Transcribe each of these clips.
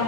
誒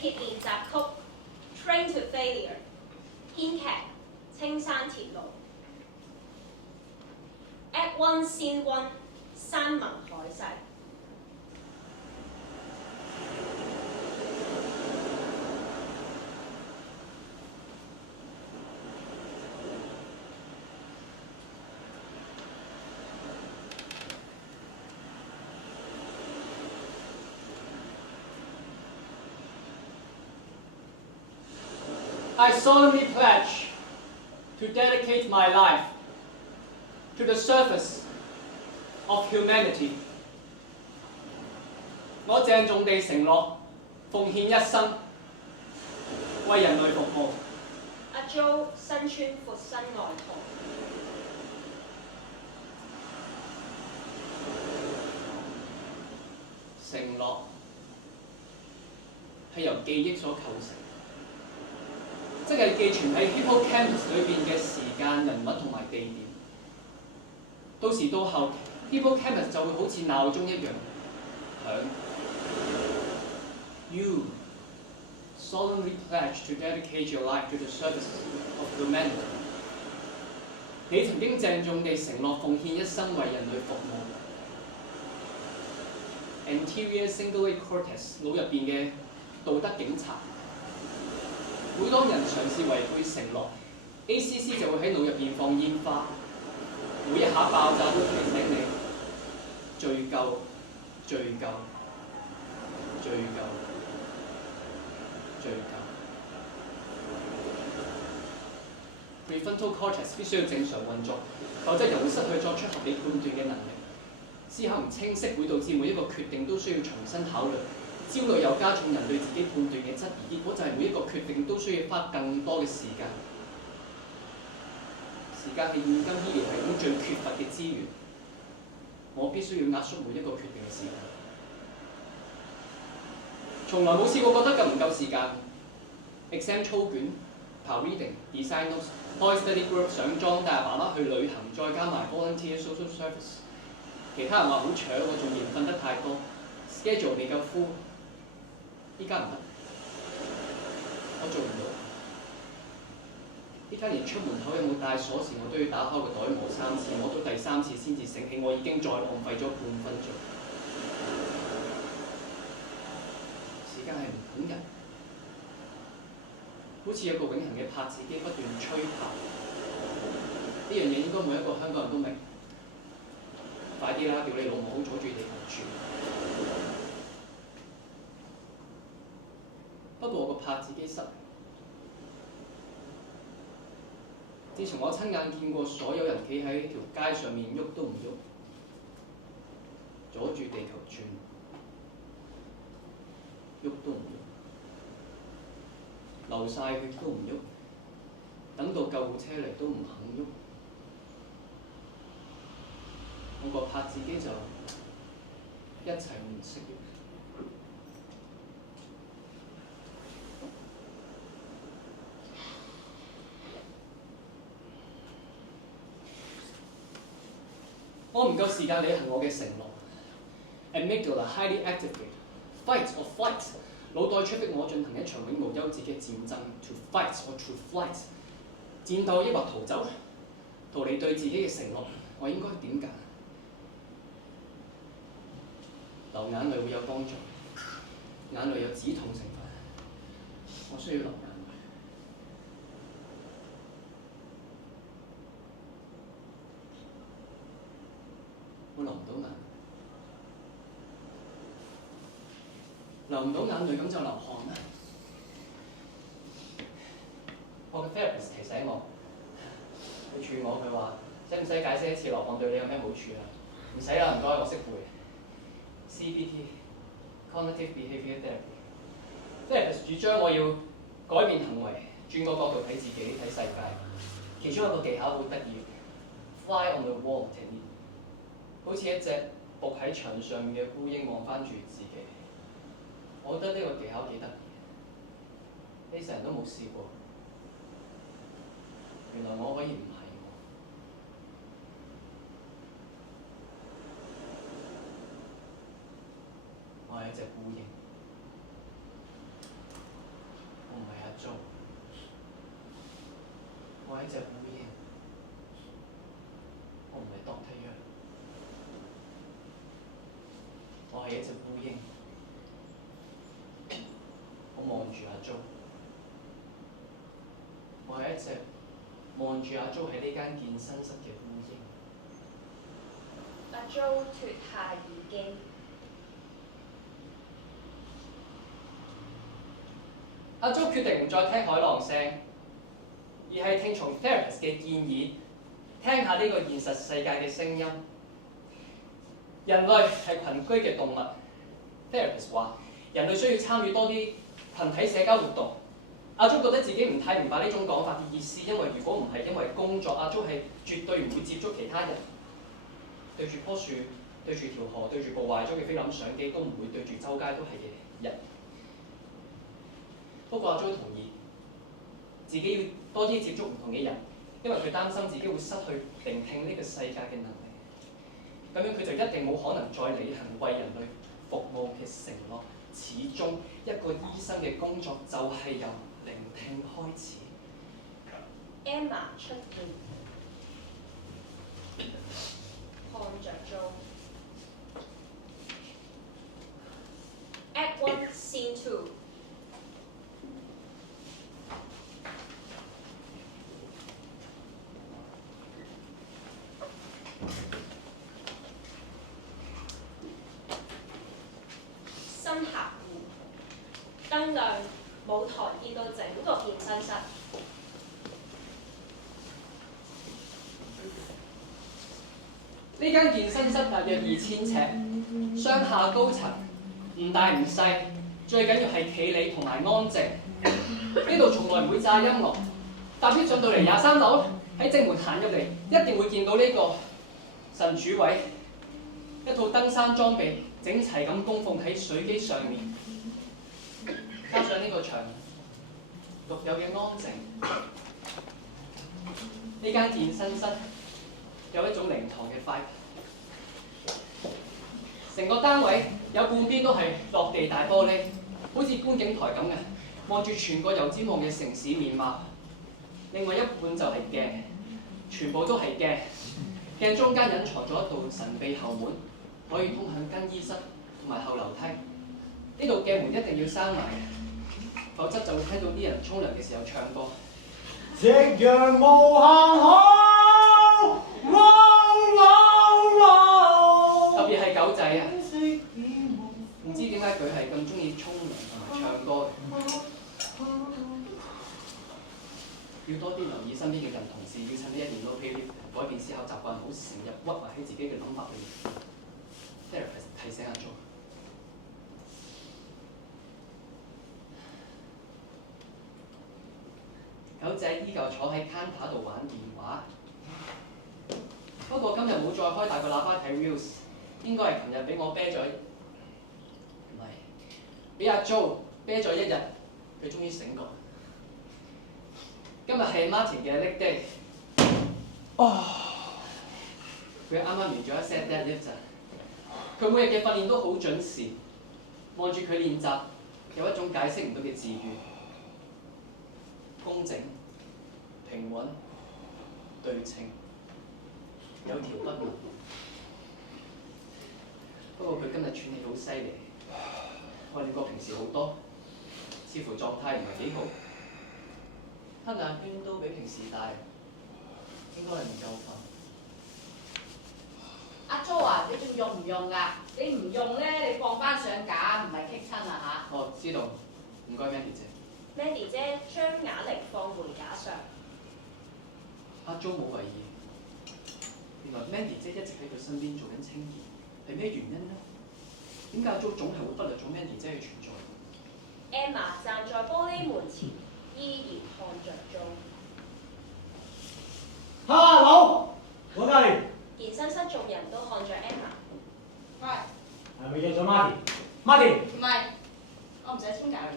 鐵練習曲《Train to Failure》，編劇青山鐵路。Act 1 Scene 1山盟海誓。I solemnly pledge to dedicate my life to the service of humanity. 我鄭重地承諾，奉獻一生，為人類服務。阿 Jo 身穿闊身外套。承諾係由記憶所構成，即係寄存喺 Hippocampus 裏邊嘅時間、人物同埋地點。到時到後期 ，Hippocampus 就會好似鬧鐘一樣響。You solemnly pledge to dedicate your life to the service of humanity. 你曾經鄭重地承諾奉獻一生為人類服務。Anterior cingulate cortex 腦入邊嘅道德警察，每當人嘗試違背承諾 ，ACC 就會喺腦入邊放煙花，每一下爆炸都提醒你罪疚、罪疚、罪疚、罪疚。Prefrontal cortex 必須要正常運作，否則人會失去作出合理判斷嘅能力。思考唔清晰會導致每一個決定都需要重新考慮，焦慮又加重人對自己判斷嘅質疑，結果就係每一個決定都需要花更多嘅時間。時間係現今醫療系統最缺乏嘅資源，我必須要壓縮每一個決定嘅時間。從來冇試過覺得夠唔夠時間。exam 操卷、跑 reading、design notes、開 study group、上莊、帶阿爸媽去旅行，再加埋 volunteer social service。其他人話好搶，我仲嫌瞓得太多 ，schedule 未夠 full， 依家唔得，我做唔到。依家連出門口有冇帶鎖匙，我都要打開個袋磨3次，摸到第3次先至醒起，我已經再浪費咗半分鐘。時間係唔等人，好似有個永恆嘅拍子機不斷吹拍，呢樣嘢應該每一個香港人都明。快啲啦！屌你老母，阻住地球轉。不過我個拍子機失靈。自從我親眼見過所有人企喺條街上面喐都唔喐，阻住地球轉，喐都唔喐，流晒血都唔喐，等到救護車嚟都唔肯喐。我個拍子機就一齊唔識喐。我唔夠時間履行我嘅承諾。Amygdala highly activate, fight or flight， 腦袋催逼我進行一場永無休止嘅戰爭。To fight or to flight， 戰鬥抑或逃走？逃離對自己嘅承諾，我應該點揀？流眼淚會有幫助，眼淚有止痛成分，我需要流眼淚。我流唔到眼淚，流唔到眼淚咁就流汗啦。我嘅 therapist 提醒我，佢處我，佢話使唔使解釋一次流汗對你有咩好處啊？唔使啦，唔該，我識背。CBT（Cognitive Behaviour Therapy） 主張我要改變行為，轉個角度睇自己、睇世界。其中一個技巧好得意 ，Fly on the wall technique， 好似一隻伏喺牆上面嘅烏蠅望翻住自己。我覺得呢個技巧幾得意，呢世人都冇試過。原來我可以唔係我係一隻烏蠅。隻烏蠅，我唔係 Doctor Young，我係一隻烏蠅。我望住阿 Jo， 我係一隻望住阿 Jo 喺呢間健身室嘅烏蠅。阿 Jo 脱下耳機。阿 Jo 決定唔再聽海浪聲，而係聽從 therapist 嘅建議，聽下呢個現實世界嘅聲音。人類係群居嘅動物 ，therapist 話人類需要參與多啲群體社交活動。阿 Jo 覺得自己唔太明白呢種講法嘅意思，因為如果唔係因為工作，阿 Jo 係絕對唔會接觸其他人。對住棵樹、對住條河、對住部壞咗嘅菲林相機，都唔會對住周街都係嘅人。不過阿 Jo 同意自己要多啲接觸唔同嘅人，因為佢擔心自己會失去聆聽呢個世界嘅能力。咁樣佢就一定冇可能再履行為人類服務嘅承諾。始終一個醫生嘅工作就係由聆聽開始。Emma 出現，看着 Jo。Act 1 Scene 2。新客戶，燈亮，舞台見到整個健身室。呢間健身室大約2000尺，上下高層，唔大唔細，最緊要係企理同埋安靜。呢度從來唔會炸音樂。搭 lift 上到嚟23樓，喺正門行入嚟，一定會見到呢個神主位，一套登山裝備整齊咁供奉喺水機上面，加上呢個牆獨有嘅安靜。呢間健身室有一種靈堂嘅 vibe， 成個單位有半邊都係落地大玻璃，好似觀景台咁嘅，望住全個油尖旺嘅城市面貌。另外一半就係鏡，全部都係鏡，鏡中間隱藏咗一道神秘後門，可以通向更衣室同埋後樓梯。呢度鏡門一定要閂埋，否則就會聽到啲人沖涼嘅時候唱歌。夕陽無限好，特別係狗仔啊，唔知點解佢係咁中意沖涼同埋唱歌嘅。要多啲留意身邊嘅人，同事要趁呢一年都 pay lift 改變思考習慣，唔好成日屈埋喺自己嘅諗法裏面。therapist 提醒阿 Jo。狗仔依舊坐喺 counter 度玩電話，不過今日冇再開大個喇叭睇 reels， 應該係琴日俾我啤咗，唔係俾阿 Jo 啤咗一日，佢終於醒覺。今日係 Martin 嘅 leg day， 佢啱啱完咗一 set deadlift 咋。佢每日嘅訓練都好準時，望住佢練習，有一種解釋唔到嘅治癒。工整、平穩、對稱，有條不紊。不過佢今日喘氣好犀利，我練過平時好多，似乎狀態唔係幾好。黑眼圈都比平時大，應該係唔夠瞓。阿 Jo 啊，你仲用唔用㗎？你唔用咧，你放翻上架，唔係棘親啊嚇！哦，知道，唔該 Mandy 姐。Mandy 姐將啞鈴放回架上。阿 Jo 冇為意，原來 Mandy 姐一直喺佢身邊做緊清潔，係咩原因呢？點解阿 Jo 總係會忽略咗 Mandy 姐嘅存在？ Emma 站在玻璃門前，依然看着 Jo。Hello，我隔離。健身室眾人都看着 Emma。喂，係咪約咗 Martin？Martin，唔係，我唔使清教練。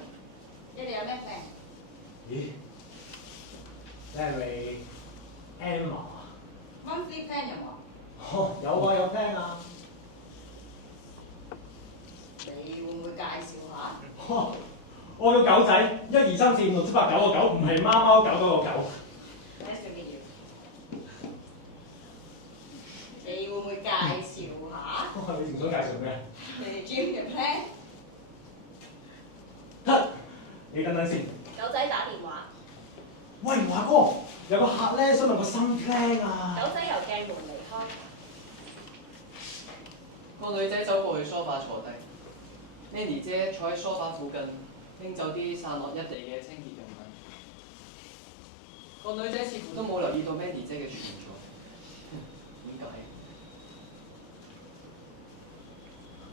你哋有咩 plan？咦？你係咪 Emma？Monthly plan 有冇？哦，有啊，有 plan 啊。你會唔會介紹下？我個狗仔1、2、3、4、5、6、7、8、9個9，唔係貓貓狗嗰個狗。介紹嘅嘢。紹下你仲想介紹咩？你哋 gym 嘅 plan。你等等先。狗仔打電話，喂，華哥，有個客咧想問個新 plan 啊。狗仔由鏡門離開。個女仔走過去梳化坐低 ，Mandy 姐坐喺梳化附近拎走啲散落一地嘅清潔用品。個女仔似乎都冇留意到 Mandy 姐嘅存在。點解？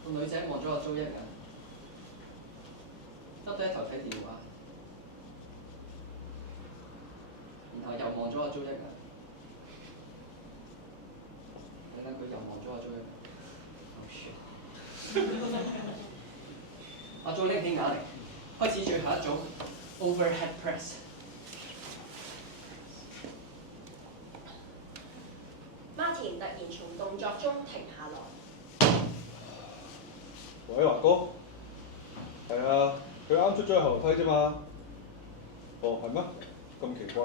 個女仔望咗阿 Jo 一眼，耷低頭睇電話，然後又望咗阿 Jo 一眼，等等佢又望咗阿 Jo 一眼。阿 Jo 拎起啞鈴，開始最後一種 overhead press。Martin 突然從動作中停下來。喂，華哥，係啊，佢啱出咗去後樓梯啫嘛。哦，係咩？咁奇怪？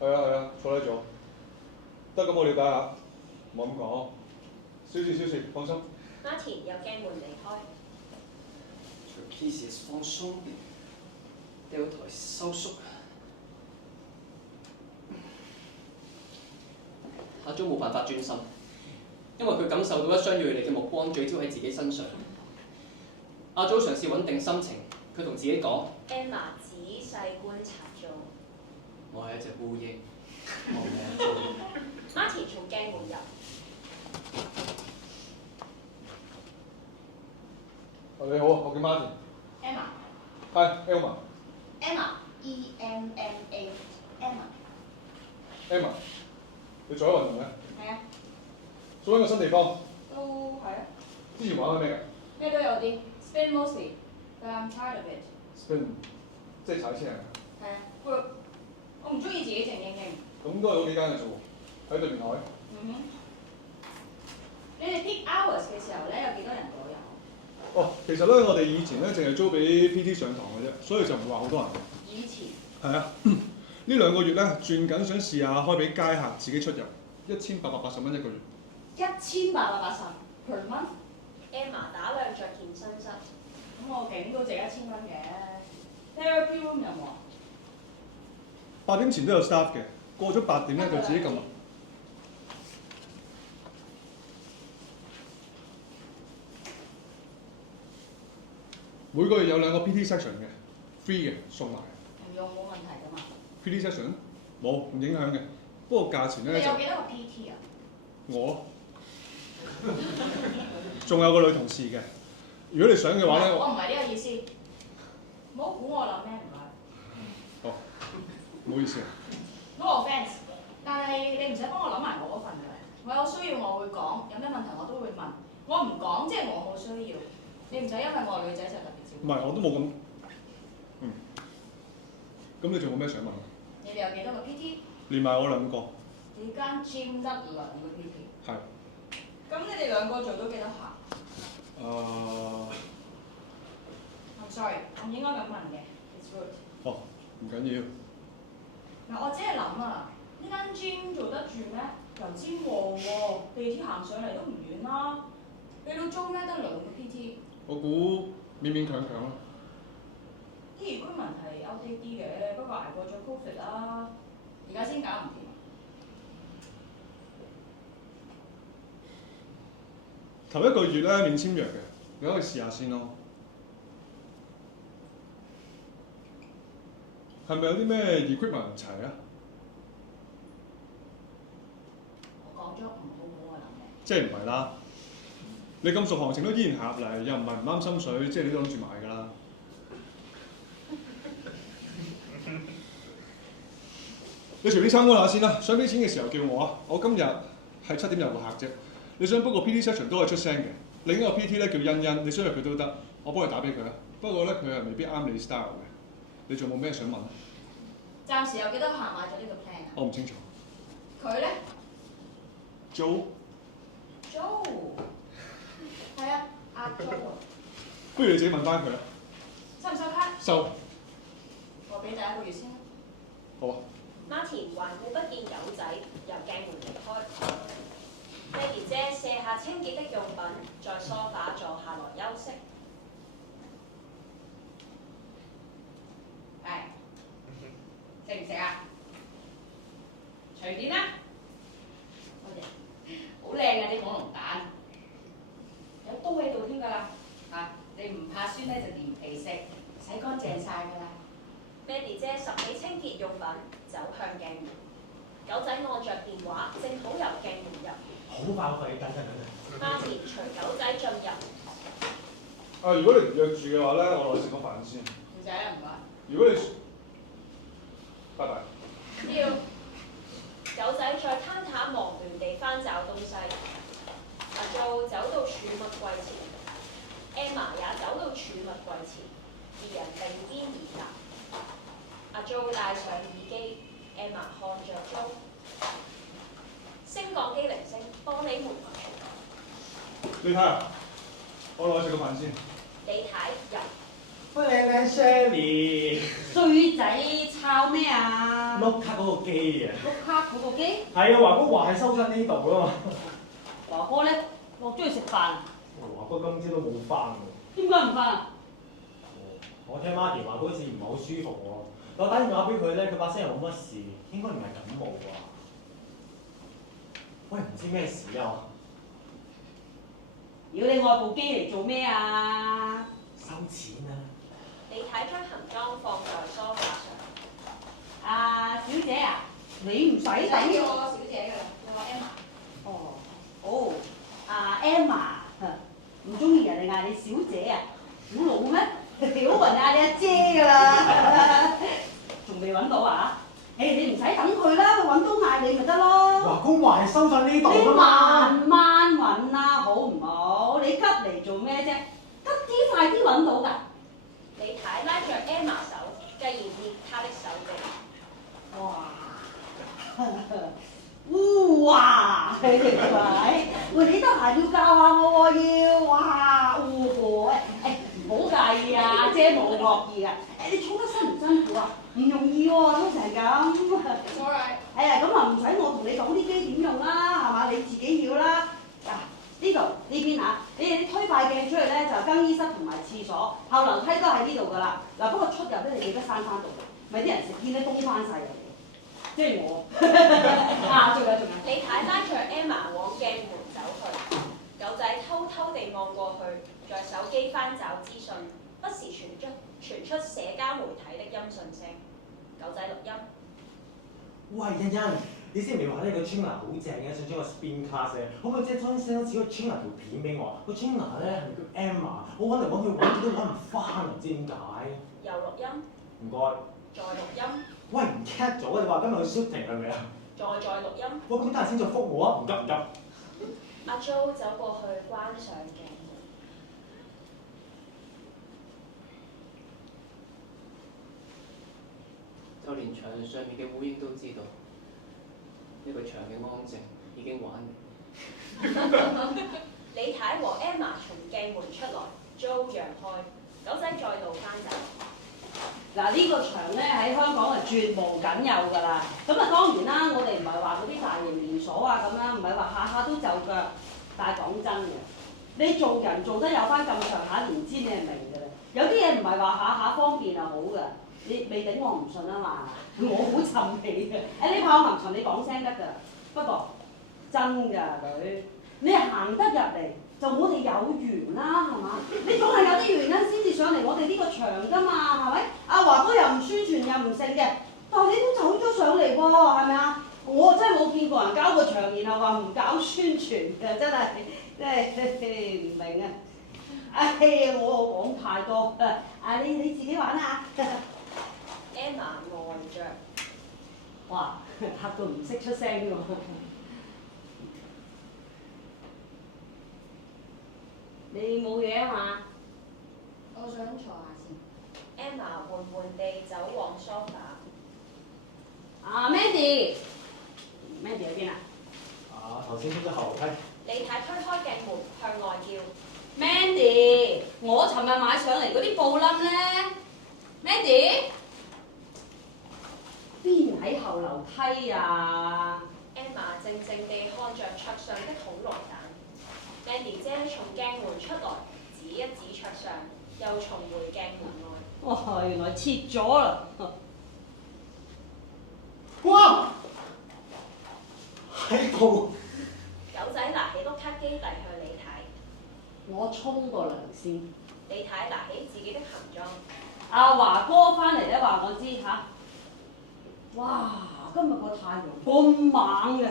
係啊，坐低咗。得，咁我了解下，唔好咁講。小事，放心。Martin 由鏡門離開。Trapezius 放鬆啲，掉台收縮。阿 Jo 冇辦法專心，因為佢感受到一雙鋭利嘅目光聚焦喺自己身上。阿 Jo 嘗試穩定心情，佢同自己講 Emma 仔細觀察咗。我係一隻烏蠅，我唔係阿 Jo。Martin 從鏡門入。你好啊，我叫 Martin。Emma。係 Elma。Emma。E-M-M-A。Emma。Emma，你做緊運動嘅？係啊。做緊個新地方。都係啊。之前玩緊咩㗎咩都有啲 spin mostly， but I'm tired of it。？Spin，即係踩車啊？係啊，我唔中意自己靜英英。咁都係嗰幾間嘅啫喎，喺對面海。嗯哼。你哋 peak hours 嘅時候咧，有幾多人左右？哦，其實咧，我哋以前咧淨係租俾 PT 上堂嘅啫，所以就唔會話好多人。以前。係啊，呢2個月咧轉緊想試下開俾街客自己出入，1880蚊一個月。1880 per month。Emma 打量着健身室。咁我景都值1000蚊嘅。Therapy room 有冇啊8點前都有 staff 嘅，過咗8點咧就自己撳。每個月有2個 PT section 嘅 ，free 嘅送埋。唔用冇問題㗎嘛。PT section 冇唔影響嘅，不過價錢咧就你有幾多個 PT 啊？我仲有個女同事嘅，如果你想嘅話咧，我唔係呢個意思，唔好估我諗咩唔該。哦，唔好意思啊。No offence，但係你唔使幫我諗埋我嗰份嘅，我有需要我會講，有咩問題我都會問，我唔講即係我冇需要，你唔使因為我係女仔就特別照顧。唔係，我都冇咁。咁你仲有咩想問啊？你哋有幾多個 PT？連埋我2個。你間 gym 得2個 PT？係。咁你哋2個做到幾多下？I'm sorry，我唔應該咁問嘅 ，it's rude。哦，唔緊要。嗱，我只係諗啊，呢間 gym 做得住咩？油尖旺喎，地鐵行上嚟都唔遠啦。你都租咩得2個 PT？我估勉勉強強啦。啲 equipment 係 outdate 啲嘅，不過捱過咗 Covid 啦，而家先搞唔掂。頭1個月咧免簽約嘅，你可以試下先咯。係咪有啲咩 equipment 唔齊啊？我講咗唔好我諗嘅。即係唔係啦？你咁熟行情都依然行入嚟，又唔係唔啱心水，即係你都諗住買㗎啦。你隨便參觀下先啦，想俾錢嘅時候叫我啊！我今日係7點有個客啫。你想 book 個 PT section 都可以出聲嘅。另一個 PT 咧叫欣欣，你想入佢都得，我幫你打俾佢啊。不過咧佢係未必啱你 style 嘅。你仲有冇咩想問啊？暫時有幾多客買咗呢個 plan 啊？我唔清楚。佢咧 Jo。係啊，阿 Jo 啊。不如你自己問翻佢啦。收唔收卡？收。我俾第1個月先啦。好啊。Martin 環顧不見狗仔，由鏡門離開。清潔的用品，在梳化坐下來休息。係食唔食啊？隨便啦。多謝。好靚啊啲火龍蛋，有刀喺度添㗎啦。嚇，你唔怕酸咧就連皮食，洗乾淨晒㗎啦。爹哋姐拾起清潔用品，走向鏡門。狗仔按着電話，正好由鏡門入面。好爆肺，等陣。媽咪隨狗仔進入。如果你唔約住嘅話咧，我落去食個飯先。唔使啦，唔該。如果你，拜拜。要。狗仔在攤攤忙亂地翻找東西。阿 Jo 走到儲物櫃前 ，Emma 也走到儲物櫃前，二人並肩而立。阿 Jo 戴上耳機 ，Emma 看着 Jo。升降機鈴聲，玻璃門開。你睇下，我落去食個飯先。李太入。喂，靚 Sherry，衰仔抄咩啊？碌卡嗰個機啊！碌卡嗰個機？係啊，華哥話係收緊呢度啊嘛。華哥咧落咗去食飯，華哥今朝都冇翻喎。點解唔翻啊？我聽媽咪話嗰次唔係好舒服喎，我打電話俾佢咧，佢把聲又冇乜事，應該唔係感冒啩。喂，唔知咩事啊？要你外部機嚟做咩啊？收錢啊！李太將行裝放在梳化上。小姐啊，你唔使等叫我小姐㗎啦，叫我 Emma。哦，好。Emma，唔中意人哋嗌你小姐啊？好老咩？好雲嗌你阿姐㗎啦，仲未揾到啊？你唔使等佢啦，佢揾到嗌你咪得咯。華哥話係收緊呢度你㗎嘛。慢慢揾啦，好唔好？你急嚟做咩啫？急啲，快啲揾到㗎。李太拉着 Emma 手，繼而捏她的手臂。哇！喂，你得閒要教下我喎，要哇！唔好介意啊，姐冇惡意㗎。你操得辛唔辛苦啊？唔容易喎，操成咁。Sorry。咁啊唔使我同你講啲機點用啦，係嘛？你自己要啦。呢度呢邊你哋推塊鏡出去咧，就更衣室同埋廁所，後樓梯都喺呢度㗎啦。不過出入咧，你記得閂翻度，咪啲人食煙咧東翻晒入嚟。即係我。仲有。李太拉着 Emma 往鏡門走去，狗仔偷偷地望過去，在手機翻找資訊，不時傳出社交媒體的音訊聲。狗仔錄音。喂，欣欣，你之前咪話呢個 China 好正嘅，想將個 spin class 咧，可唔可以即係將 send 咗個 China 條片俾我？個 China 咧係咪叫 Emma？我揾嚟揾去揾極都揾唔翻，唔知點解。又錄音。唔該。再錄音。喂，唔 cat 咗啊！你話今日去 shooting 係咪啊？再錄音。喂，咁等陣先再覆我啊！唔急唔急。阿 Jo 走過去關上鏡門。就連牆上面嘅烏蠅都知道，呢個牆嘅安靜已經玩完。李太和 Emma 從鏡門出來 ，Jo 讓開，狗仔再度翻走。呢個牆咧喺香港係絕無僅有㗎啦。咁當然啦，我哋唔係話嗰啲大型連鎖啊咁啦，唔係話下下都就腳。但係講真嘅，你做人做得有翻咁上下年資，你係明㗎啦。有啲嘢唔係話下下方便就好㗎。你未頂我唔順啊嘛，我好沉氣嘅。你怕我唔順，你講聲得㗎。不過真㗎女，你行得入嚟就我哋有緣啦，係嘛？你總係有啲原因先至上嚟我哋呢個場㗎嘛，係咪？阿華哥又唔宣傳又唔剩嘅，但係你都走咗上嚟喎，係咪啊？我真係冇見過人交個場，然後話唔搞宣傳嘅，真係唔明啊！我講太多，你自己玩啊！Emma 呆着。哇！嚇到唔識出聲喎。你冇嘢啊嘛？我想坐下先。 Emma 緩緩地走往梳化。Mandy 喺邊啊？頭先出咗後樓梯。李太推開鏡門向外叫 Mandy，我尋日買上嚟嗰啲布冧咧 ，Mandy 邊喺後樓梯啊 ？Emma 靜靜地看着桌上的恐龍蛋。Mandy 姐從鏡門出來，指一指桌上，又重回鏡門外。哇！原來切咗啦。哇！喺度。狗仔拿起碌卡機遞向李太，我沖個涼先。李太拿起自己的行裝。阿華哥翻嚟咧話我知嚇。哇！今日個太陽咁猛嘅。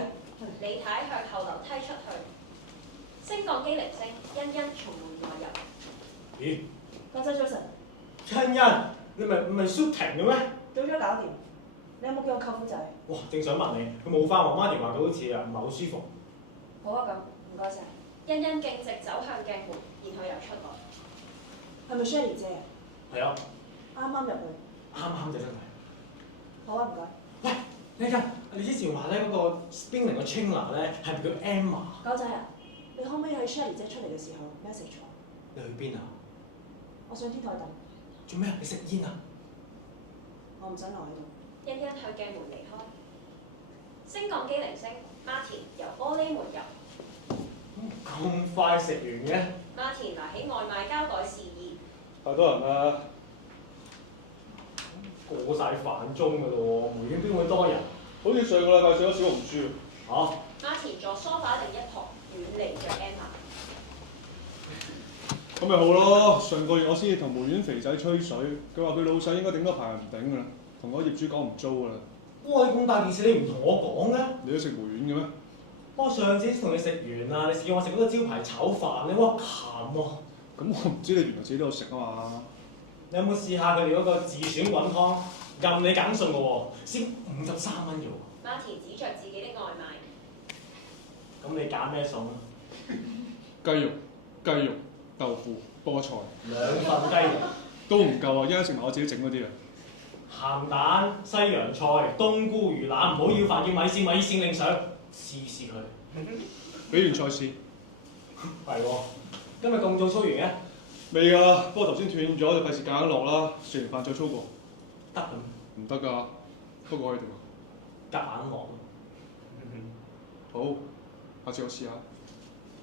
李太向後樓梯出去，升降機鈴聲，欣欣從門外入。咦？狗仔早晨。欣欣，你唔係 shooting 嘅咩？早咗搞掂。你有冇叫我舅父仔？哇！正想問你，佢冇翻喎，媽咪話佢好似啊唔係好舒服。好啊，咁唔該晒。欣欣徑直走向鏡門，然後又出來。係咪 Sherry 姐啊？係啊，啱啱入去。啱就真係。好啊，唔該。喂，欣欣，你之前話咧嗰個 spinning 個 trainer 咧係咪叫 Emma？狗仔啊，你可唔可以喺 Sherry 姐出嚟嘅時候 message 我？你去邊啊？我上天台等。做咩啊？你食煙啊？我唔想留喺度。欣欣向鏡門離開，升降機鈴聲，Martin 由玻璃門入。咁快食完嘅？Martin 拿起外賣膠袋示意。太多人啦，過晒飯鐘㗎咯喎，梅園邊會多人？好似上個禮拜上咗小紅書。嚇？Martin 坐梳化另一旁，遠離着 Emma。咁咪好咯，上個月我先至同梅園肥仔吹水，佢話佢老細應該頂多排唔頂㗎啦，同我業主講唔租㗎啦。哇！咁大件事你唔同我講嘅？你都食梅園嘅咩？我上次同你食完啦，你叫我食嗰個招牌炒飯，你哇鹹喎！咁我唔知你原來自己都有食啊嘛。你有冇試下佢哋嗰個自選滾湯，任你揀餸嘅喎，先53蚊啫喎。Martin 指着自己的外賣。咁你揀咩餸啊？雞肉、豆腐、菠菜。2份雞肉。都唔夠啊！一陣食埋我自己整嗰啲啊。鹹蛋、西洋菜、冬菇、魚腩，唔好要飯要米線，米線另上，試試佢。俾完菜試。係喎，今日咁早操完嘅？未㗎，不過頭先斷咗就費事夾硬落啦，食完飯再操過。得咁。唔得㗎，不過可以點啊？夾硬落。好，下次我試下。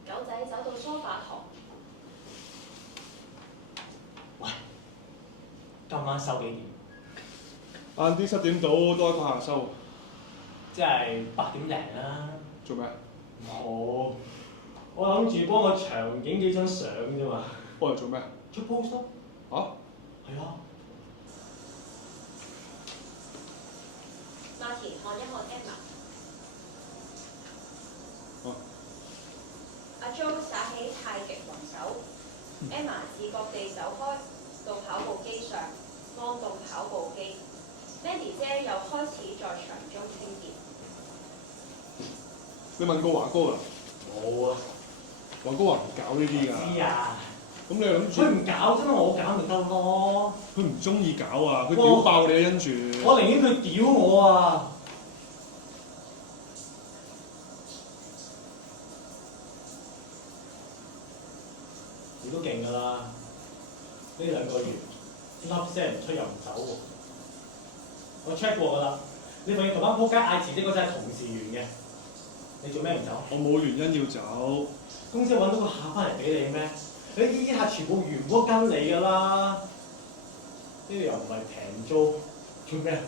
狗仔走到梳化旁。喂，今晚收幾點？晏啲7點到都喺個下收。即係8點零啦。做咩？冇，我諗住幫個場影幾張相啫嘛。幫你做咩？出 post 咯。嚇？係啊。Martin 看一看 Emma。阿 Jo 耍起太極雲手，Emma 自覺地走開，到跑步機上安動跑步機。Mandy 姐又開始在場中清潔。你問過華哥啊？冇啊。華哥話唔搞呢啲㗎。知啊。咁你諗住？佢唔搞啫嘛，我搞咪得咯。佢唔中意搞啊！佢屌爆你啊，跟住。我寧願佢屌我啊！你都勁㗎啦！呢2個月粒聲唔出又唔走喎。我 check 過㗎啦，你份嘢同班仆街嗌辭職嗰陣係同時完嘅。你做咩唔走？我冇原因要走。公司揾到個客翻嚟俾你咩？你呢啲客全部原鋪跟你㗎啦。呢度又唔係平租，做咩？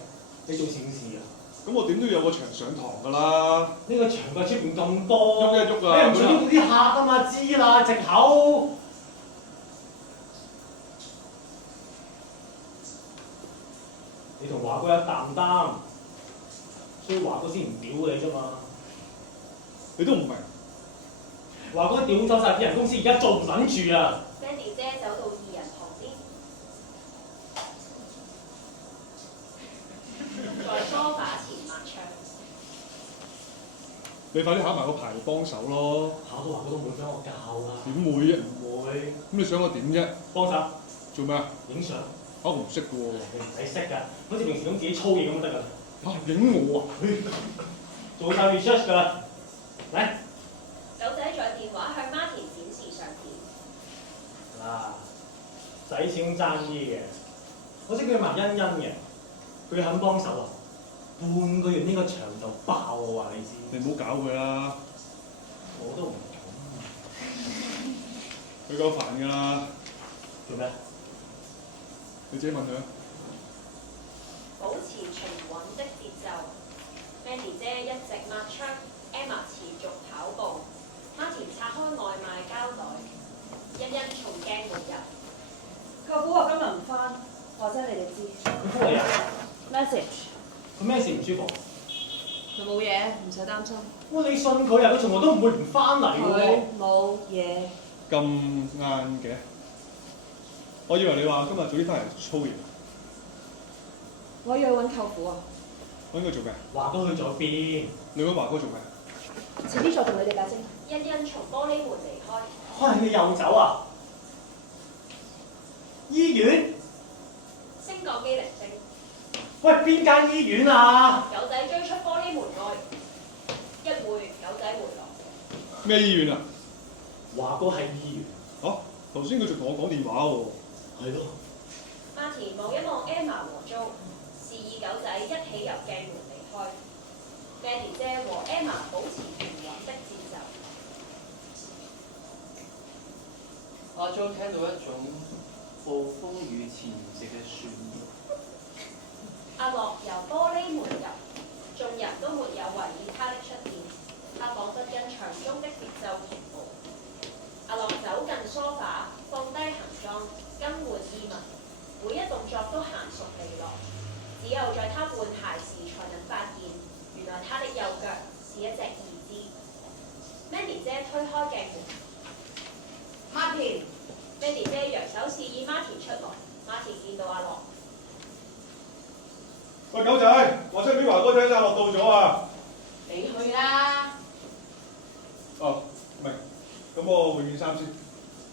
你做善事啊？咁我點都要有個場上堂㗎啦。呢個場櫃出邊咁多，喐一喐啊！你唔想喐到啲客㗎嘛？知啦，藉口。你同華哥一擔擔，所以華哥先唔屌你啫嘛。你都唔明。華哥屌走晒啲人，公司而家做唔撚住啊！ Mandy 姐走到2人旁邊，在梳化前抹窗。你快啲考埋個牌嚟幫手咯。考到華哥都唔會俾我教啦。點會啫？唔會。咁你想我點啫？幫手。做咩啊？影相。我唔識嘅喎。你唔使識㗎，好似平時咁自己操嘢咁就得㗎啦。嚇！影我啊！做晒 research 㗎啦。嚟。狗仔在電話向 Martin 展示相片。嗱，使錢爭啲嘅，我識佢埋欣欣嘅，佢肯幫手啊，半個月呢個場就爆，我話你知。你唔好搞佢啦。我都唔敢。夠煩㗎啦，做咩？你自己問佢啊。保持平穩的節奏。Mandy 姐一直抹窗 ，Emma 持續跑步。Martin 拆開外賣膠袋，欣欣從鏡門入。舅父話今日唔翻，話聲你哋知。佢覆你啊？ message 佢咩事唔舒服？佢冇嘢，唔使擔心。喂，你信佢啊？佢從來都唔會唔翻嚟佢喎。冇嘢。咁晏嘅，我以為你話今日早啲翻嚟操業。我要去揾舅父啊！我應該做咩？華哥去咗邊？你揾華哥做咩？遲啲再同你哋解釋。欣欣從玻璃門離開。唉，你又走啊？醫院？升降機鈴聲，喂，邊間醫院啊？狗仔追出玻璃門外，一會狗仔回來。咩醫院啊？華哥喺醫院。頭先佢仲同我講電話喎。係咯。Martin 望一望 Emma 和 Jo， 示意狗仔一起由鏡門離開。Mandy 姐和 Emma 保持平穩的節奏。阿 Jo 聽到一種暴風雨前夕嘅旋律。阿樂由玻璃門入，眾人都沒有懷疑他的出現，他彷彿跟場中的節奏同步。阿樂走近梳化，放低行裝，更換衣物，每一動作都嫻熟利落。只有在他換鞋時才能發現，原來他的右腳是一隻義肢。Mandy 姐推開鏡門 ，Martin。Mandy 姐揚手示意 Martin 出來。Martin 見到阿樂。喂，狗仔，話聲俾華哥聽，阿樂到咗啊！你去啦。哦，明。咁我換件衫先。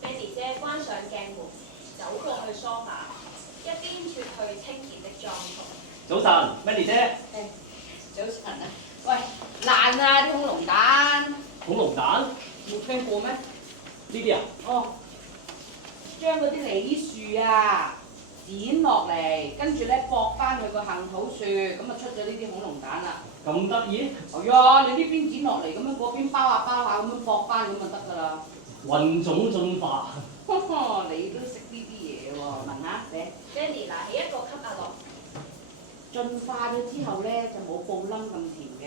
Mandy 姐關上鏡門，走過去梳化，一邊脱去清潔的裝束。早晨，Mandy 姐。早晨啊！喂，爛啊啲恐龍蛋，恐龍蛋冇聽過咩？呢啲啊？哦，將嗰啲梨樹啊剪落嚟，跟住咧駁翻佢個杏桃樹，咁啊出咗呢啲恐龍蛋啦。咁得意？係啊，你呢邊剪落嚟，咁樣嗰邊包下包下，咁樣駁翻咁就得㗎啦。混種進化。你都識呢啲嘢喎，問下你。Mandy 拿起一個給阿樂。進化咗之後咧，就冇布冧咁甜嘅。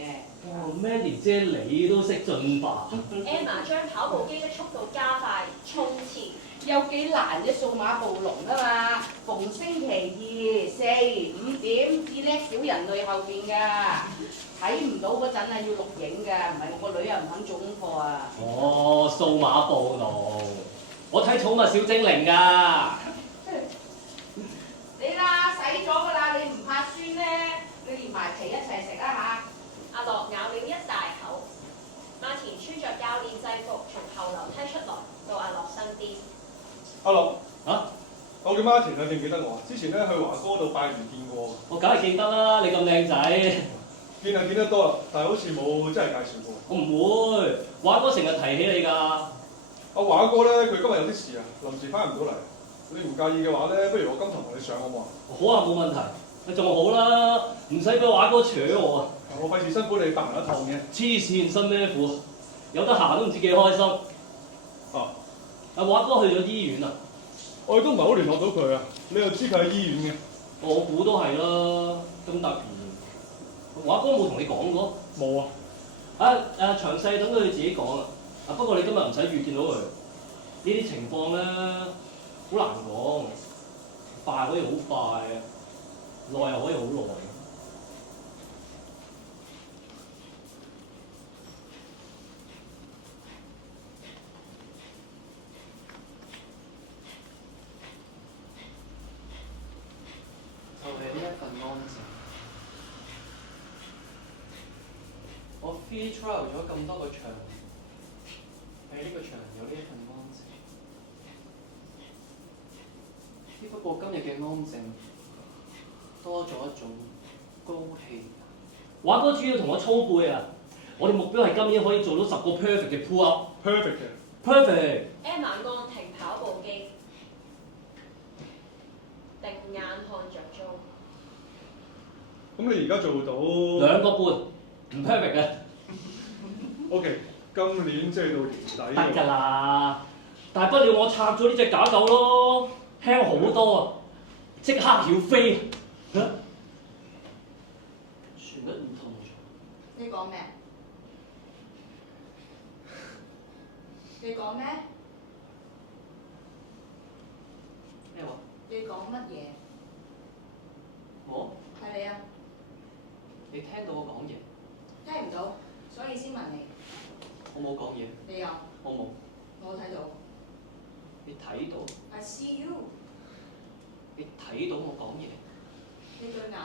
哦，Mandy 姐你都識進化。Emma 將跑步機的速度加快，衝刺。有幾難啫？數碼暴龍啊嘛，逢星期2、4、5點至叻小人類後邊㗎。睇唔到嗰陣啊，要錄影㗎，唔係我個女又唔肯做功課啊。哦，數碼暴龍，我睇寵物小精靈㗎。你啦，洗咗㗎啦，你唔怕酸咧？你連埋皮一齊食啊嚇！阿樂咬了一大口。Martin 穿着教練制服從後樓梯出來，到阿樂身邊。阿樂，啊？我叫 Martin，你記唔記得我啊？之前咧去華哥度拜年見過。我梗係記得啦，你咁靚仔。見就見得多啦，但係好似冇真係介紹過。我唔會，華哥成日提起你㗎。阿華哥咧，佢今日有啲事啊，臨時翻唔到嚟。你唔介意嘅話咧，不如我今堂同你上好唔好啊？好啊，冇問題。仲好啦，唔使俾華哥扯我啊。我費事辛苦你搭埋一趟嘅。黐線，辛咩苦？有得閒都唔知幾開心。啊！阿華哥去咗醫院啊？我哋都唔係好聯絡到佢啊，你又知佢喺醫院嘅？我估都係啦，咁突然。華哥冇同你講過？冇啊。詳細等佢自己講啊。不過你今日唔使預見到佢。呢啲情況咧，好難講，快可以好快，耐又可以好耐。就係呢一份安靜。我 free trial 咗咁多個場，喺呢個場有呢一份安靜。只不過今日嘅安靜多咗一種高氣。華哥主要同我操背啊！我哋目標係今年可以做到10個 perfect 嘅 pull up。perfect 嘅。perfect。Emma 按停跑步機，定眼看着 Jo。咁你而家做到2個半，唔 perfect 嘅。OK，今年即係到年底。得㗎啦，大不了我拆咗呢隻假狗咯，輕好多啊，即刻曉飛啊！旋律唔同咗。你講咩？你講咩？咩話？你講乜嘢？我？係你啊！你聽到我講嘢？聽唔到，所以先問你。我冇講嘢。你有？我冇。我睇到。你睇到？ I see you。你睇到我講嘢？你對眼。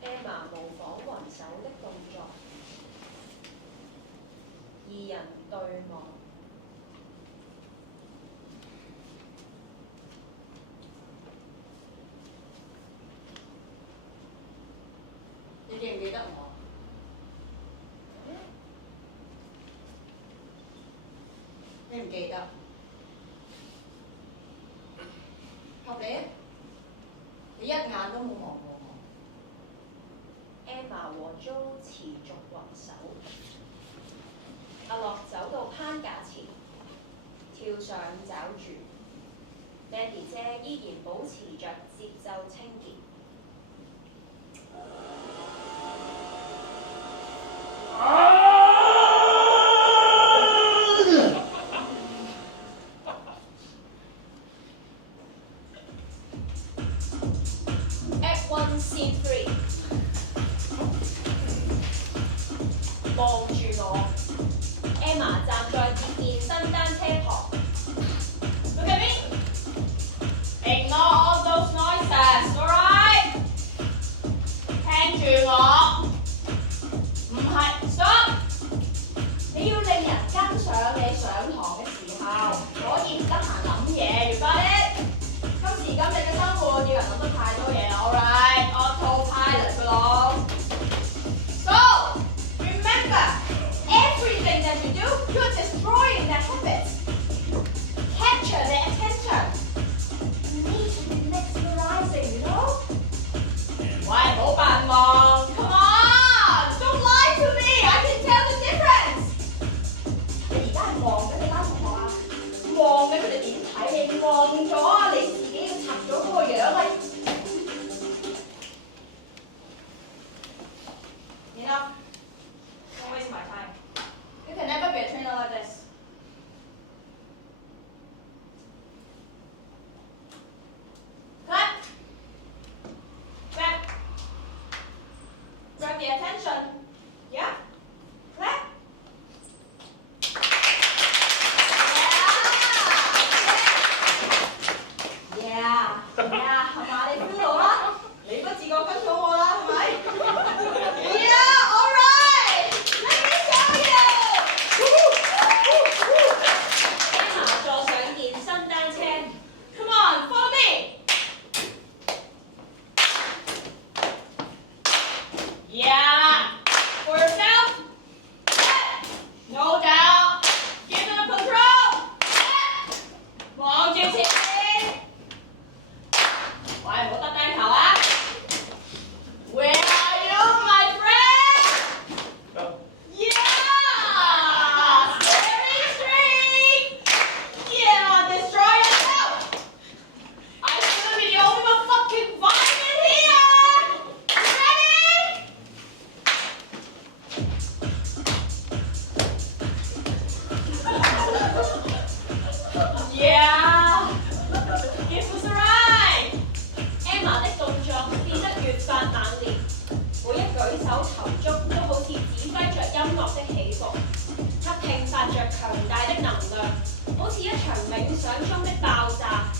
Emma 模仿雲手的動作，二人對望。你記唔記得我？你唔記得？合理啊！你一眼都冇望過我。Emma 和 Jo 持續雲手，阿樂走到攀架前，跳上抓住。Mandy 姐依然保持着節奏清潔。Act 1 Scene 3，望住我 ，Emma 站在健身單車旁。Look at me. Ignore all those noises, alright? 聽住我，唔係 stop。你要令人跟上你上堂嘅時候，可以唔得閒諗嘢，要 got it？今時今日嘅生活，要人諗得太多嘢 ，alright？ Autopilot 㗎咯。So remember, everything that you do, you're destroying their habits. Capture their attention. You need to be mesmerizing, you know? 喂，冇扮忙 ，come on, don't lie to me. I can tell the difference. 你而家係望緊你班同學啊？望緊佢哋點睇你？望咗啊！你自己要拆咗嗰個樣啊！Enough. Don't waste my time. You can never be a trainer like this. Clap. Clap. Grab the attention. Yeah? Clap. Yeah. Yeah. 係嘛？你 feel 到啦？你不自覺跟咗我啦，係咪？Yeah. All right. Let me show you. Emma 坐上健身單車。Come on, follow me. Yeah. For yourself. No doubt. Give them control. 望住前面。喂，唔好得低頭啊 ！Where are you, my friend? Yeah! Very straight! Yeah! Destroy yourself! I should be the only one fucking vibing here! Ready? Yeah! This was right! Emma 的動作變得越發猛烈，每一舉手投足都好似指揮着音樂的起伏，它迸發着強大的能量，好似一場冥想中的爆炸，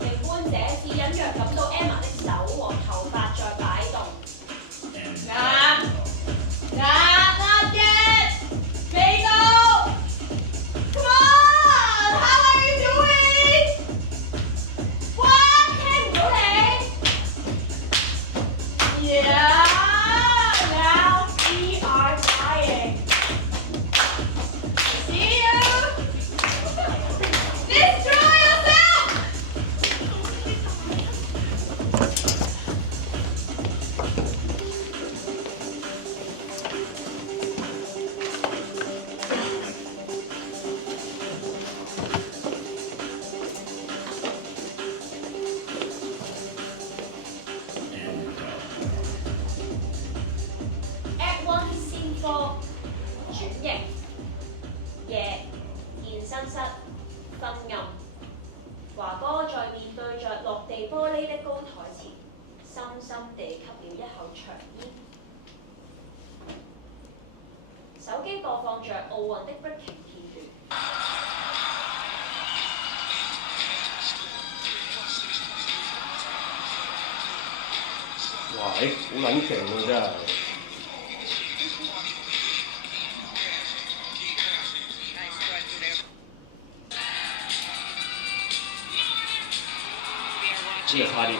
令觀者只隱約感到 Emma 的手和頭髮在擺動。Not yet！未到 ！Come on！ How are you doing？ 哇！聽唔到你。Yeah! Now we are flying. See you! Destroy yourself! 形。夜健身室昏暗，華哥在面對着落地玻璃的高台前，深深地吸了一口長煙。手機播放着奧運的 breaking 片段。哇！好撚勁喎，真係。呢個差啲。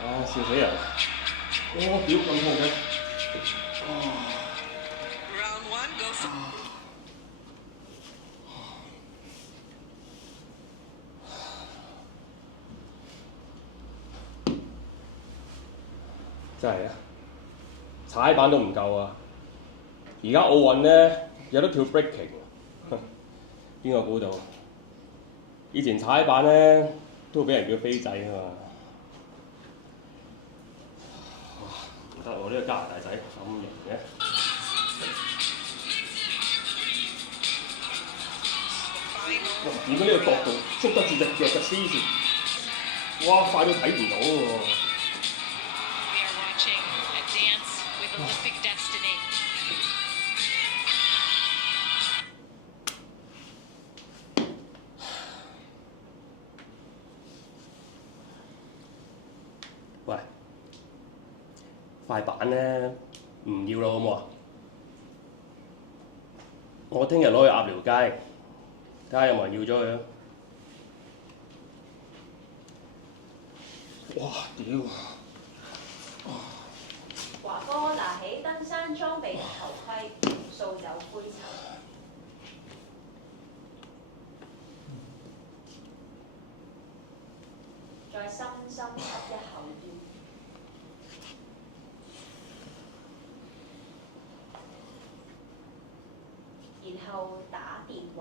啊！笑死人！我屌咁痛嘅。真係啊！踩板都唔夠啊！而家奧運咧有得跳 breaking， 邊個估到？以前踩板咧都會俾人叫飛仔啊嘛！唔得喎，呢個加拿大仔咁型嘅。哇！點解呢個角度捉得住隻腳嘅黐線？哇！快到睇唔到喎！喂，塊板咧唔要啦，好唔好啊？我聽日攞去鴨寮街，睇下有冇人要咗佢啊！哇！屌！華哥拿起登山裝備頭盔，掃走灰塵。再深深吸一口煙，然後打電話。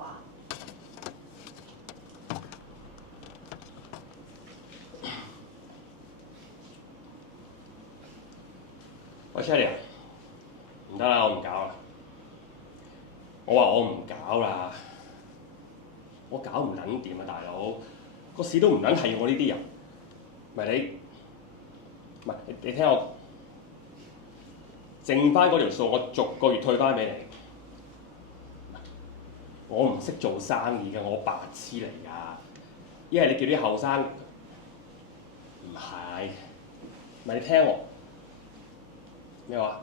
喂 Shelly 唔得啦，我唔搞啦。我話我唔搞啦，我搞唔撚掂啊，大佬！個市都唔撚係我呢啲人。唔係你聽我，剩翻嗰條數，我逐個月退翻俾你。我唔識做生意嘅，我白痴嚟㗎。一係你叫啲後生，唔係你聽我咩話？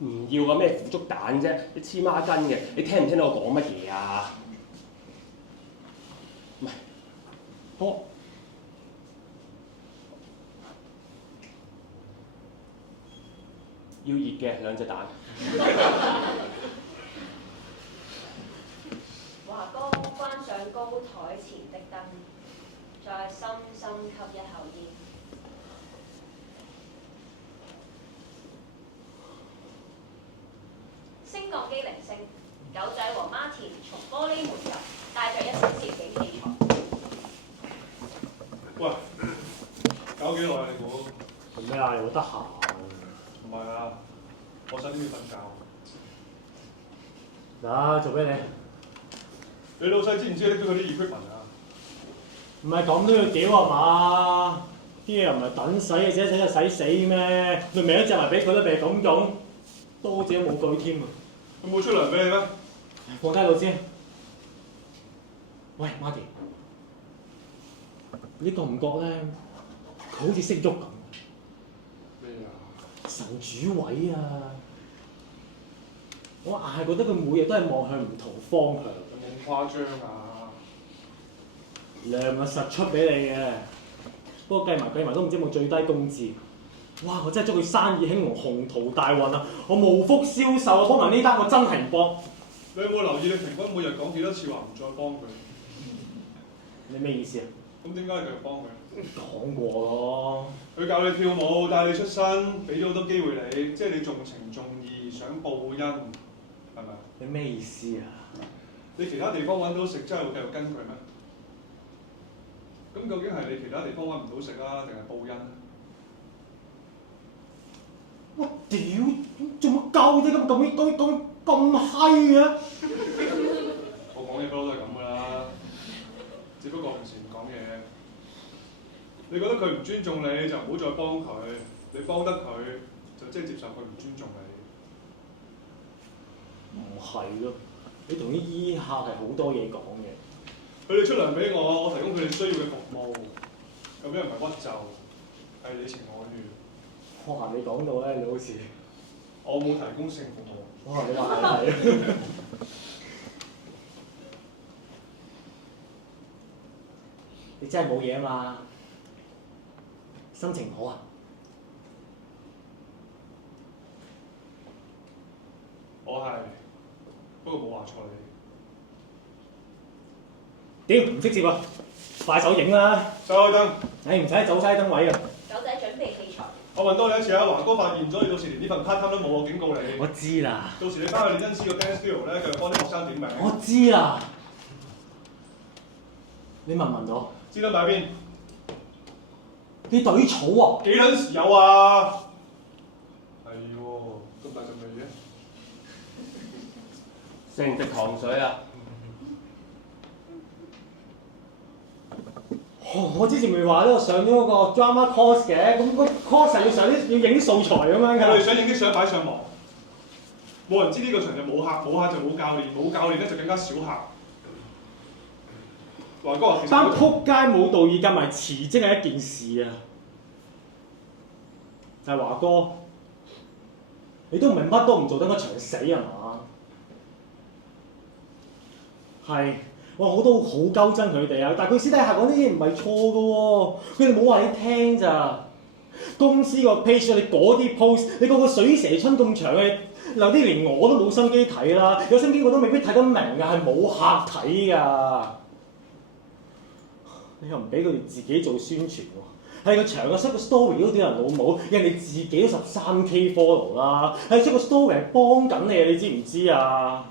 唔要啊！咩腐竹蛋啫？你黐孖筋嘅，你聽唔聽到我講乜嘢啊？唔係，我要熱嘅兩隻蛋。華哥關上高台前的燈，再深深吸一口煙。升降機鈴聲，狗仔和媽田從玻璃門入，帶着一些攝影器材。喂，搞幾耐啊？你估？做咩啊？你好得閒？唔係啊，我想要瞓覺。嗱，做咩你？你老細知唔知拎咗佢啲 equipment 啊？唔係咁都要屌啊嘛！啲嘢又唔係等洗嘅，洗就洗死咩？你名都借埋俾佢啦，俾咁用，多謝冇句添啊！佢冇出糧俾你咩？放低老師。喂，媽田，你覺唔覺咧？佢好似識喐咁。咩啊？神主位啊！我硬係覺得佢每日都係望向唔同方向。有冇咁誇張啊？量啊實出俾你嘅，不過計埋都唔知有冇最低工資。哇！我真係祝佢生意興隆，鴻圖大運啊！我無福消受啊！幫埋呢單我真係唔幫。你有冇留意你平均每日講幾多次話唔再幫佢？你咩意思啊？咁點解你繼續幫佢？講過咯。佢教你跳舞，帶你出身，俾咗好多機會你，即係你重情重義，想報恩。係咪？你咩意思啊？你其他地方揾到食，真係會繼續跟佢咩？咁究竟係你其他地方揾唔到食啊，定係報恩啊？我屌，做乜鳩啫？咁閪嘅？我講嘢不嬲都係咁噶啦，只不過平時唔講嘢。你覺得佢唔尊重你，就唔好再幫佢；你幫得佢，就即係接受佢唔尊重你。唔係咯，你同啲醫客係好多嘢講嘅。佢哋出糧俾我，我提供佢哋需要嘅服務，有咩唔係屈就，係你情我願。哇！你講到咧，你好似我冇提供性服務。哇！你話係。你真係冇嘢啊嘛？心情唔好啊？我係，不過冇話錯你。屌，唔識接啊！快手影啦！收開燈。你唔使走晒燈位啊！狗仔準備器材。我問多你一次啊，華哥發現咗你到時連呢份 part time 都冇，我警告你。我知啦。到時你翻去練恩師個 dance studio 咧，繼續幫啲學生點名。我知啦。你問唔問到？支燈擺邊？你隊草啊？幾撚時有啊？係喎，咁大陣味嘅。食唔食糖水啊？我之前咪話咧，我上咗嗰個 drama course 嘅，咁個 course 係要上啲要影啲素材咁樣我哋㗎。想影啲相擺上網，冇人知呢個場就冇客，冇客就冇教練，冇教練咧就更加少客。華哥話其實班撲街舞蹈而家咪辭職係一件事啊！但係華哥，你都唔係乜都唔做，等個場死係嘛？係。我都好鳩憎佢哋啊！但係佢私底下講啲嘢唔係錯嘅喎，佢哋冇話你聽咋。公司個 page 你嗰啲 post，你個水蛇春咁長嘅，有啲連我都冇心機睇啦。有心機我都未必睇得明㗎，係冇客睇㗎。你又唔俾佢哋自己做宣傳喎？係個場啊，出個 story 嗰啲人老母，人哋自己都13K follow 啦，係出個 story 係幫緊你啊！你知唔知啊？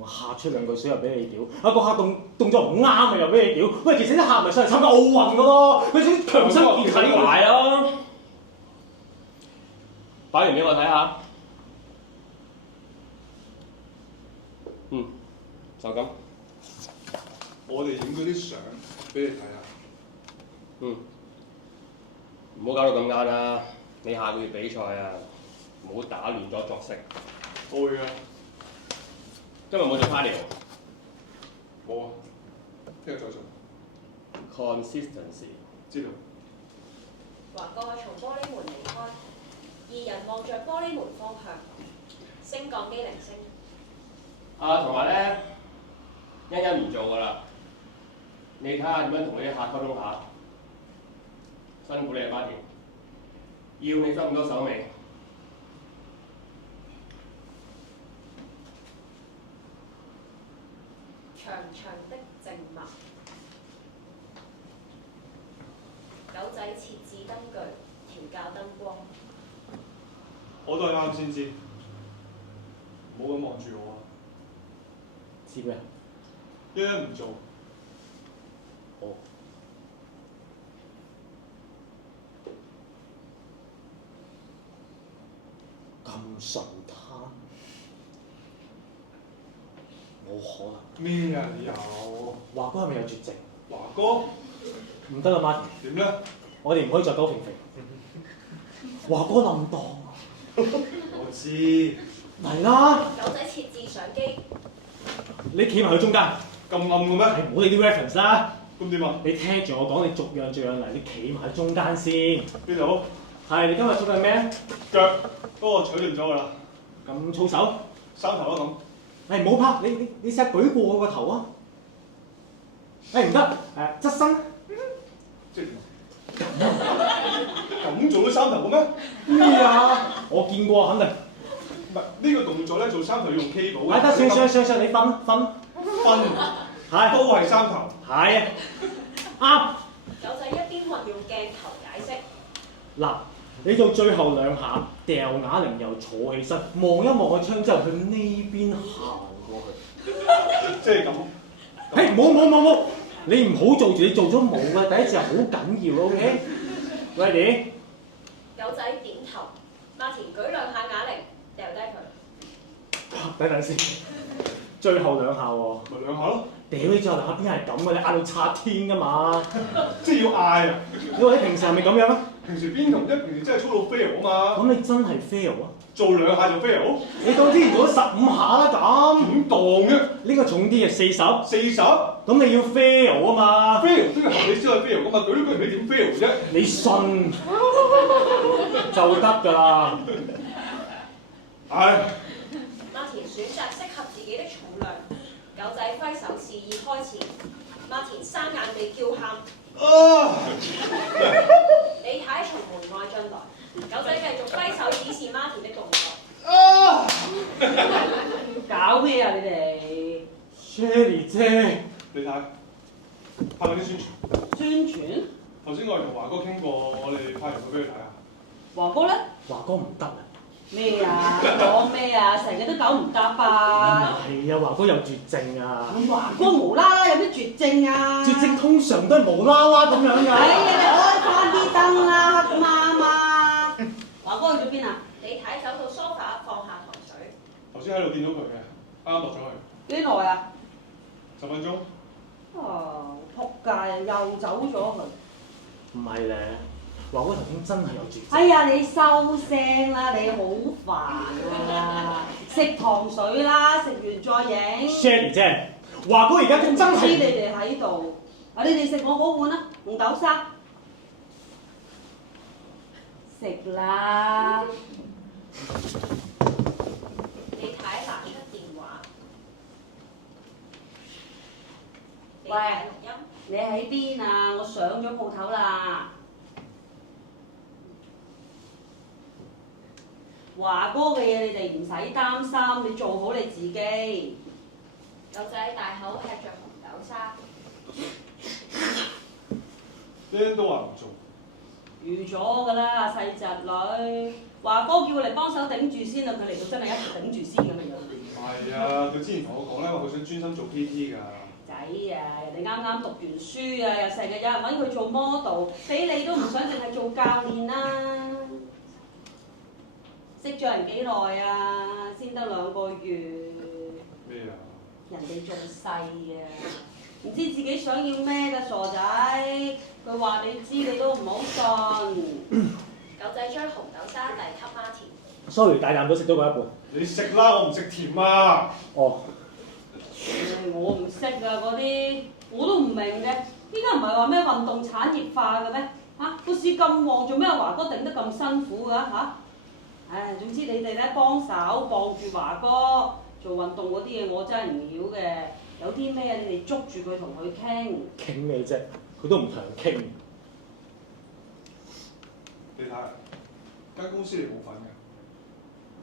我嚇出兩句水又俾你屌，個客動作唔啱啊又俾你屌，喂，其實啲客咪上嚟參加奧運㗎咯，佢想強身健體擺咯，擺完俾我睇下。就咁。我哋影嗰啲相俾你睇下。唔好搞到咁晏啦！你下個月比賽啊，唔好打亂咗作息。我會啊。今日冇做 cardio。冇啊，聽日再做。Consistency。知道。華哥從玻璃門離開，二人望着玻璃門方向，升降機鈴聲。同埋咧，欣欣唔做㗎啦。你睇下點樣同你啲客溝通下。辛苦你啊，巴田。要你收咁多手尾。長長的靜默。狗仔設置燈具，調校燈光。我都係啱先知，唔好咁望住我啊！知咩？欣欣唔做。哦。咁純攤，冇可能。咩啊？你有？華哥係咪有絕症？華哥？唔得啦，Martin。點咧？我哋唔可以再狗平平。華哥冧檔。我知。嚟啦！狗仔設置相機。你企埋去中間。咁暗嘅咩？唔好理啲 reference 啦。咁點啊？你聽住我講，你逐樣嚟，你企埋喺中間先。邊度？係你今日做緊咩？腳，不過取亂咗㗎啦。咁粗手？三頭啦咁。唔好怕，你試下舉過我個頭啊！唔得，側身。即係咁做都三頭嘅咩？咩啊？我見過肯定。唔係呢個動作咧，做三頭要用 cable 嘅。得，算，你瞓。係。都係三頭。係啊。啱。狗仔一邊運用鏡頭解釋。嗱，你做最後兩下掉啞鈴又坐起身，望一望個窗之後去呢邊行過去。即係咁。係冇，你唔好做住，你做咗冇啦。第一次係好緊要 ，OK？Ready？ 狗仔點頭，Martin舉兩下啞鈴，掉低佢。等陣先，最後兩下喎。咪兩下咯。屌你最後兩下邊係咁嘅？你嗌到拆天㗎嘛？即係要嗌啊！你話你平時係咪咁樣啊？平時邊同啫？平時真係操到 fail 啊嘛！咁你真係 fail 啊？做兩下就 fail？你當之前做咗15下啦咁。點當啫？呢個重啲嘅40。40？咁你要 fail 啊嘛 ？fail 都要合理先係 fail 噶嘛，舉都舉唔起點 fail 啫？你信就得㗎啦。唉。Martin 選擇適合自己的重量，狗仔揮手示意開始。Martin 生硬地叫喊。李太從門外進來，狗仔繼續揮手指示 Martin 的動作。搞咩啊你哋 ？Sherry 姐，你睇，拍緊啲宣傳。宣傳？頭先我哋同華哥傾過，我哋拍完佢俾佢睇下。華哥咧？華哥唔得啊！咩啊？講咩啊？成日都九唔搭八。係啊，華哥有絕症啊！華哥無啦啦有咩絕症啊？絕症通常都係無啦啦咁樣㗎。哎呀，你開翻啲燈啦，黑媽媽。華哥去咗邊啊？李太走到 sofa 放下糖水。頭先喺度見到佢嘅，啱落咗去。幾耐啊10分鐘。哦，仆街啊！又走咗去。唔係咧，華哥頭先真係有絕症。哎呀，你收聲啦！你好煩啊！食糖水啦，食完再影。Sherry 姐，華哥而家真係。知你哋喺度，啊！你哋食我嗰碗啦，紅豆沙。食啦。李太拿出電話。喂，你喺邊啊？我上咗鋪頭啦。華哥嘅嘢你哋唔使擔心，你做好你自己。狗仔大口吃着紅豆沙。啲都話唔做。預咗㗎啦，細侄女。華哥叫佢嚟幫手頂住先啊！佢嚟到真係一直頂住先咁嘅樣。係啊，佢之前同我講咧，話佢想專心做 PT 㗎。仔啊，人哋啱啱讀完書啊，又成日有人揾佢做 model，俾你都唔想淨係做教練啦。識咗人幾耐啊？先得2個月。咩啊？人哋仲細啊，唔知自己想要咩㗎傻仔。佢話你知你都唔好信。狗仔將紅豆沙遞給 Martin。Sorry，大啖都食咗佢一半。你食啦，我唔食甜啊。哦。我唔識啊嗰啲，我都唔明嘅。依家唔係話咩運動產業化嘅咩？嚇個市咁旺，做咩華哥頂得咁辛苦㗎嚇？唉，總之你哋咧幫手傍住華哥做運動嗰啲嘢，我真係唔曉嘅。有啲咩你哋捉住佢同佢傾。傾咩啫？佢都唔同人傾。你睇下，間公司你冇份嘅。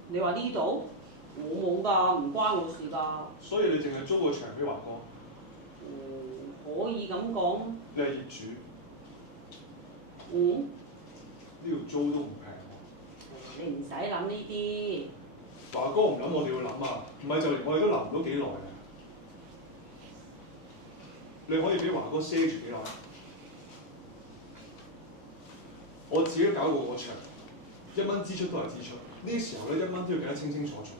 你話呢度？我冇㗎，唔關我事㗎。所以你淨係租個場俾華哥。可以咁講。你係業主。呢條租都唔平喎。你唔使諗呢啲。華哥唔諗，我哋要諗啊！唔係就連我哋都諗唔到幾耐嘅。你可以俾華哥賒住幾耐？我自己搞過個場，1蚊支出都係支出。呢時候咧，1蚊都要計得清清楚楚。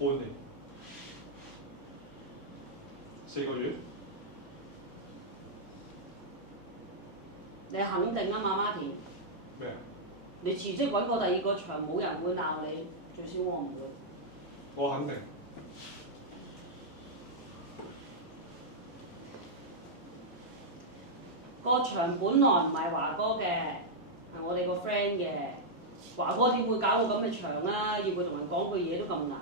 半年，4個月。你肯定啊嘛，Martin？咩啊？你辭職揾個第2個場，冇人會鬧你，最少我唔會。我肯定。個場本來唔係華哥嘅，係我哋個 friend 嘅。華哥點會搞個咁嘅場啊？要佢同人講句嘢都咁難。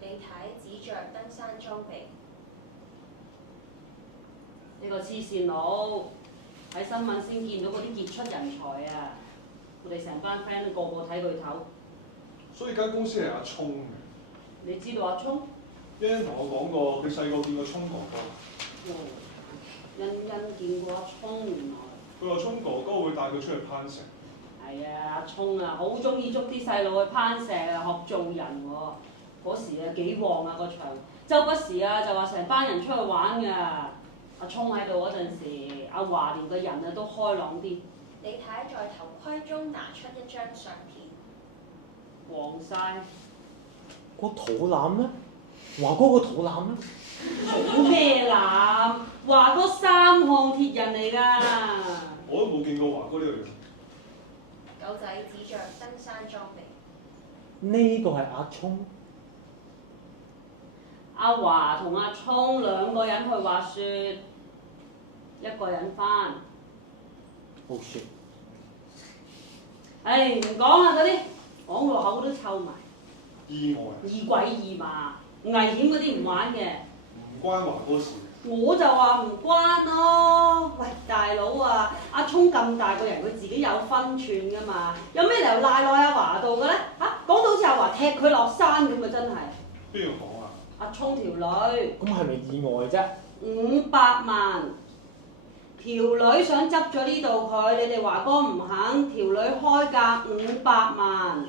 李太指着登山裝備。呢個黐線佬喺新聞先見到嗰啲傑出人才啊！我哋成班 friend 個個睇佢頭。所以間公司係阿聰嘅。你知道阿聰？一陣同我講過，佢細個見過聰哥哥。欣欣見過阿聰原來。佢話聰哥哥會帶佢出去攀石。係啊，阿聰啊，好中意捉啲細路去攀石啊，學做人喎。嗰時啊幾旺啊個場，周不時啊就話成班人出去玩㗎。阿聰喺度嗰陣時，阿華連個人啊都開朗啲。李太在頭盔中拿出一張相片，黃晒。個肚腩咧？華哥個肚腩咧？肚咩腩？華哥3項鐵人嚟㗎。我都冇見過華哥呢個樣。狗仔指着登山裝備。呢個係阿聰。阿華同阿聰2個人去滑雪，1個人翻。好雪。唉，唔講啦嗰啲，講個口都臭埋。意外。易鬼易嘛，危險嗰啲唔玩嘅。唔關華哥事。我就話唔關咯。喂，大佬啊，阿聰咁大個人，佢自己有分寸㗎嘛，有咩理由賴落阿華度嘅咧？講到好似阿華踢佢落山咁啊！真係。邊個講啊？阿聰條女。咁係咪意外啫？500萬。條女想執咗呢度佢，你哋華哥唔肯，條女開價500萬。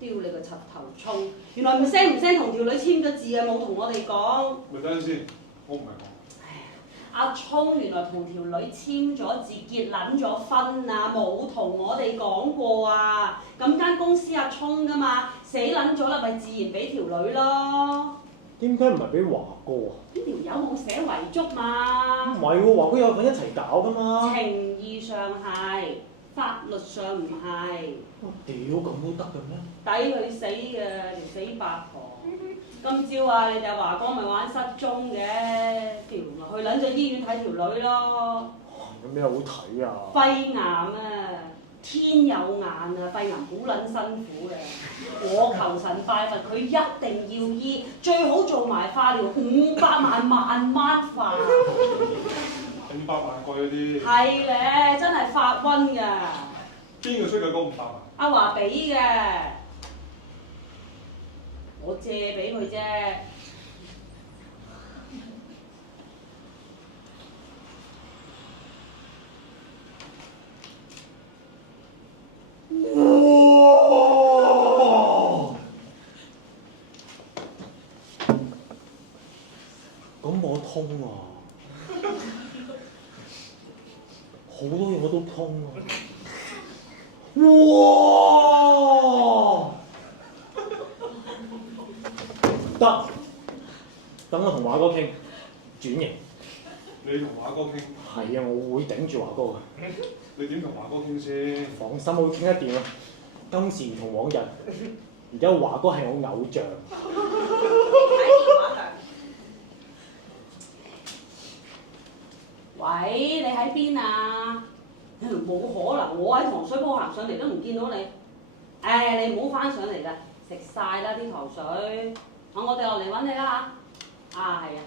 丟你個柒頭聰！原來唔聲同條女簽咗字啊，冇同我哋講。咪等陣先，我唔係講。阿聰原來同條女簽咗字，結撚咗婚啊，冇同我哋講過啊。咁間公司阿聰㗎嘛，死撚咗啦，咪自然俾條女咯。點解唔係俾華哥啊？呢條友冇寫遺囑嘛。唔係喎，華哥有份一齊搞㗎嘛。情義上係，法律上唔係。屌，咁都得嘅咩？抵佢死嘅條死八婆。今朝啊，你哋華哥咪玩失蹤嘅，條咪去撚咗醫院睇條女咯。有咩好睇啊？肺癌啊，天有眼啊，肺癌好撚辛苦嘅。我求神拜佛，佢一定要醫，最好做埋化療，500萬慢慢化。 500萬貴嗰啲。係咧，真係發瘟㗎。邊個出嘅嗰500萬？阿華俾嘅，我借俾佢啫。咁我通啊！好多嘢我都通啊！哇！得，等我同華哥傾轉型。你同華哥傾？係啊，我會頂住華哥嘅。你點同華哥傾先？放心，我會傾得掂啊！今時唔同往日，而家華哥係我偶像。睇電話響。喂，你喺邊啊？冇可能，我喺糖水鋪行上嚟都唔見到你。誒，你唔好翻上嚟啦，食晒啦啲糖水。我哋落嚟揾你啦嚇。啊，係啊。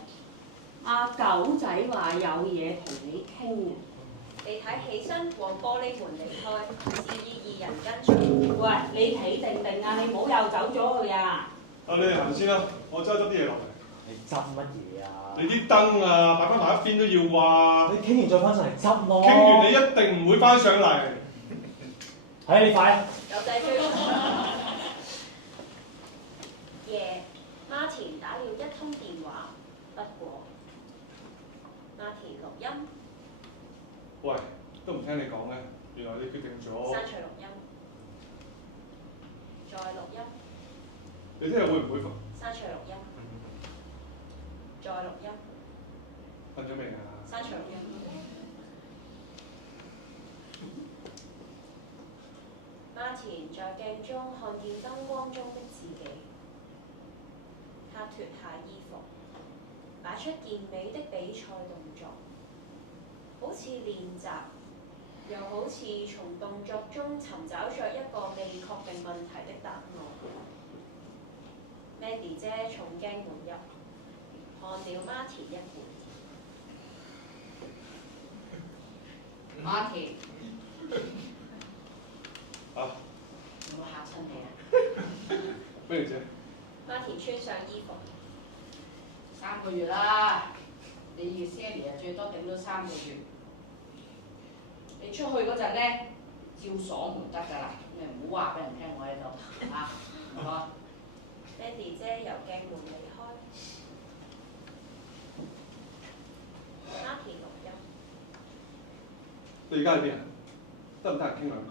阿狗仔話有嘢同你傾啊。你睇起身往玻璃門離開，示意2人跟隨。喂，你企定定啊！你唔好又走咗去啊！你哋行先啦，我執啲嘢落嚟。你執乜嘢啊？你啲燈啊，擺翻埋一邊都要話。你傾完再翻上嚟執咯。傾完你一定唔會翻上嚟。係你快啊！狗仔追上。夜，Martin 打了1通電話，不過 Martin 錄音。喂，都唔聽你講嘅，原來你決定咗。刪除錄音。再錄音。你聽日會唔會刪除錄音。再錄音。瞓咗未啊？刪除錄音。Martin 在鏡中看見燈光中的自己，他脱下衣服，擺出健美的比賽動作，好似練習，又好似從動作中尋找着一個未確定問題的答案。Mandy 姐從鏡門入，看了 Martin 一會。Martin，啊？有冇嚇親你啊？咩嚟啫？ Martin 穿上衣服。3個月啦。你 Sally 啊最多頂到3個月。你出去嗰陣咧，照鎖門得㗎啦，你唔好話俾人聽我喺度嚇，唔該。Mandy 姐由鏡門離開。Martin 錄音。你而家喺邊啊？得唔得閒傾兩句？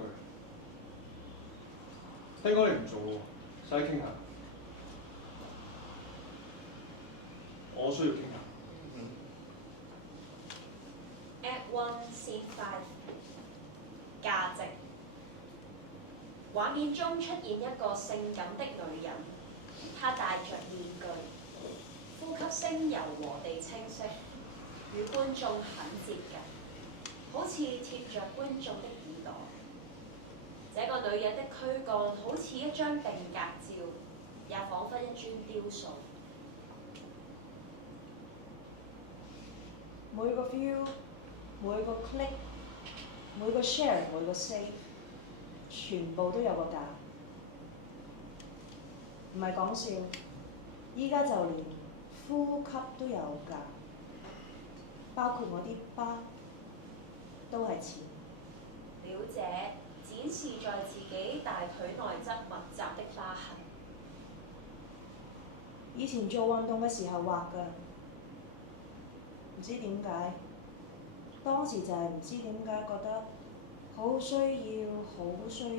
聽講你唔做喎，使傾下。我需要傾下。Act 1 Scene 5價值。畫面中出現一個性感的女人，她戴着面具，呼吸聲柔和地清晰，與觀眾很接近，好似貼着觀眾的耳朵。這個女人的軀幹好似一張定格照，也彷彿一尊雕塑。每個 view、每個 click、每個 share、每個 save， 全部都有個價。唔係講笑，依家就連呼吸都有價，包括我啲疤都係錢。表姐展示在自己大腿內側密集的疤痕。以前做運動嘅時候畫㗎，唔知點解，當時就係唔知點解覺得好需要，好需要。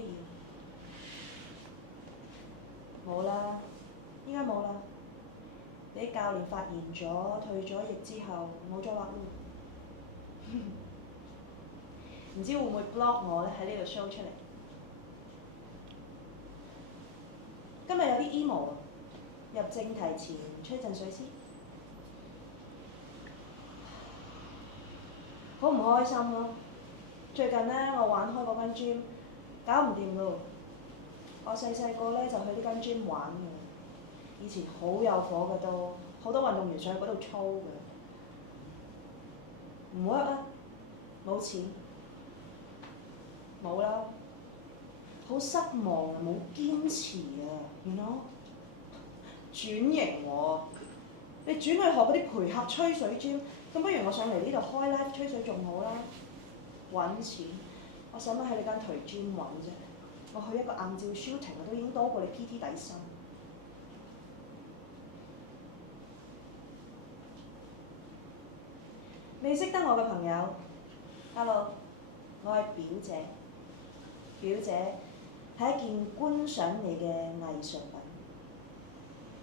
冇啦，依家冇啦，俾教練發現咗，退咗役之後冇再畫咯。唔知會唔會 block 我咧？喺呢度 show 出嚟。今日有啲 emo 啊，入正題前吹陣水先。好唔開心咯！最近咧，我玩開嗰間 gym，搞唔掂咯。我細個咧就去呢間 gym 玩嘅，以前好有火嘅都，好多運動員上去嗰度操嘅。唔 work 啊，冇錢，冇啦，好失望啊，冇堅持啊，you know？ 轉型喎，你轉去學嗰啲陪客吹水 gym， 咁不如我上嚟呢度開 live 吹水仲好啦，揾錢，我使乜喺你間頹 gym 揾啫？我去一個硬照 shooting 都已經多過你 PT 底薪。未識得我嘅朋友 ，hello， 我係表姐。表姐係一件觀賞你嘅藝術品。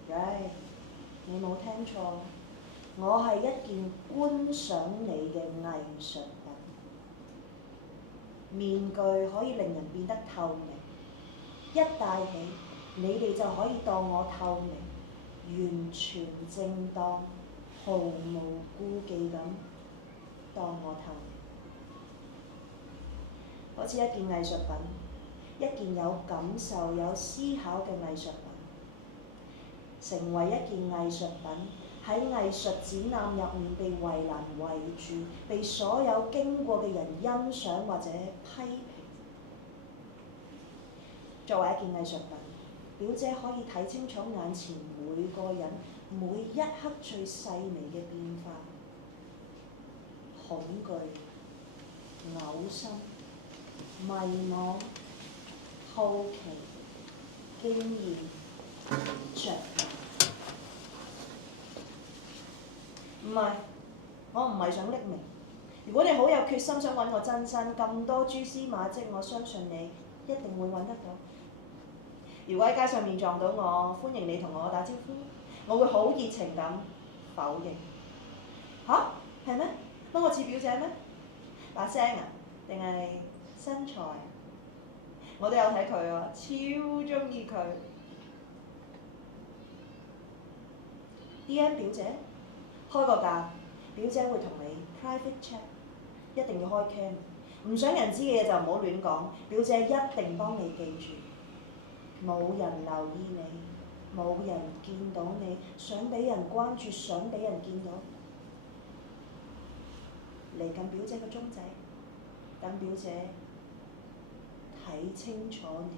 Right， 你冇聽錯，我係一件觀賞你嘅藝術品。面具可以令人變得透明，一戴起，你哋就可以當我透明，完全正當，毫無顧忌咁當我透明。好似一件藝術品，一件有感受、有思考嘅藝術品，成為一件藝術品，喺藝術展覽入面被圍欄圍住，被所有經過嘅人欣賞或者批評。作為一件藝術品，表姐可以睇清楚眼前每個人每一刻最細微嘅變化，恐懼、嘔心、迷惘、好奇、經驗、着迷。唔係，我唔係想匿名。如果你好有決心想揾我真身，咁多蛛絲馬跡，我相信你一定會揾得到。如果喺街上面撞到我，歡迎你同我打招呼，我會好熱情咁否認。吓？係咩？乜我似表姐咩？把聲啊？定係身材？我都有睇佢喎，超中意佢。DM 表姐，開個價，表姐會同你 private chat， 一定要開 cam， 唔想人知嘅嘢就唔好亂講，表姐一定幫你記住。冇人留意你，冇人見到你，想俾人關注，想俾人見到，嚟緊表姐個鐘仔，等表姐睇清楚你。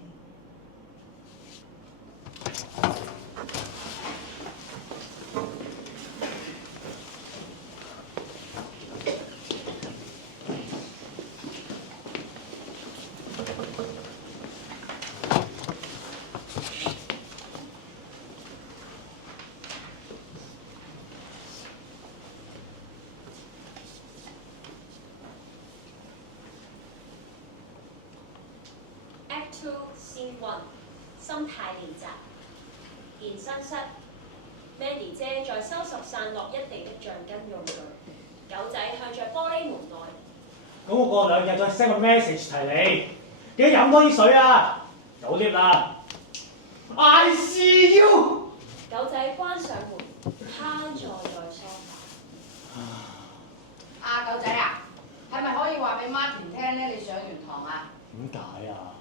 2 Scene 1心態練習。健身室 Mandy 姐在收拾散落一地的橡筋用具。狗仔向着玻璃門外。咁我過2日再 send 個 message 提你，記得飲多啲水啊！有 lift 啦 ，I see you。狗仔關上門，攤坐在梳化。啊，狗仔啊，係咪可以話俾 Martin 聽咧？你上完堂啊？點解啊？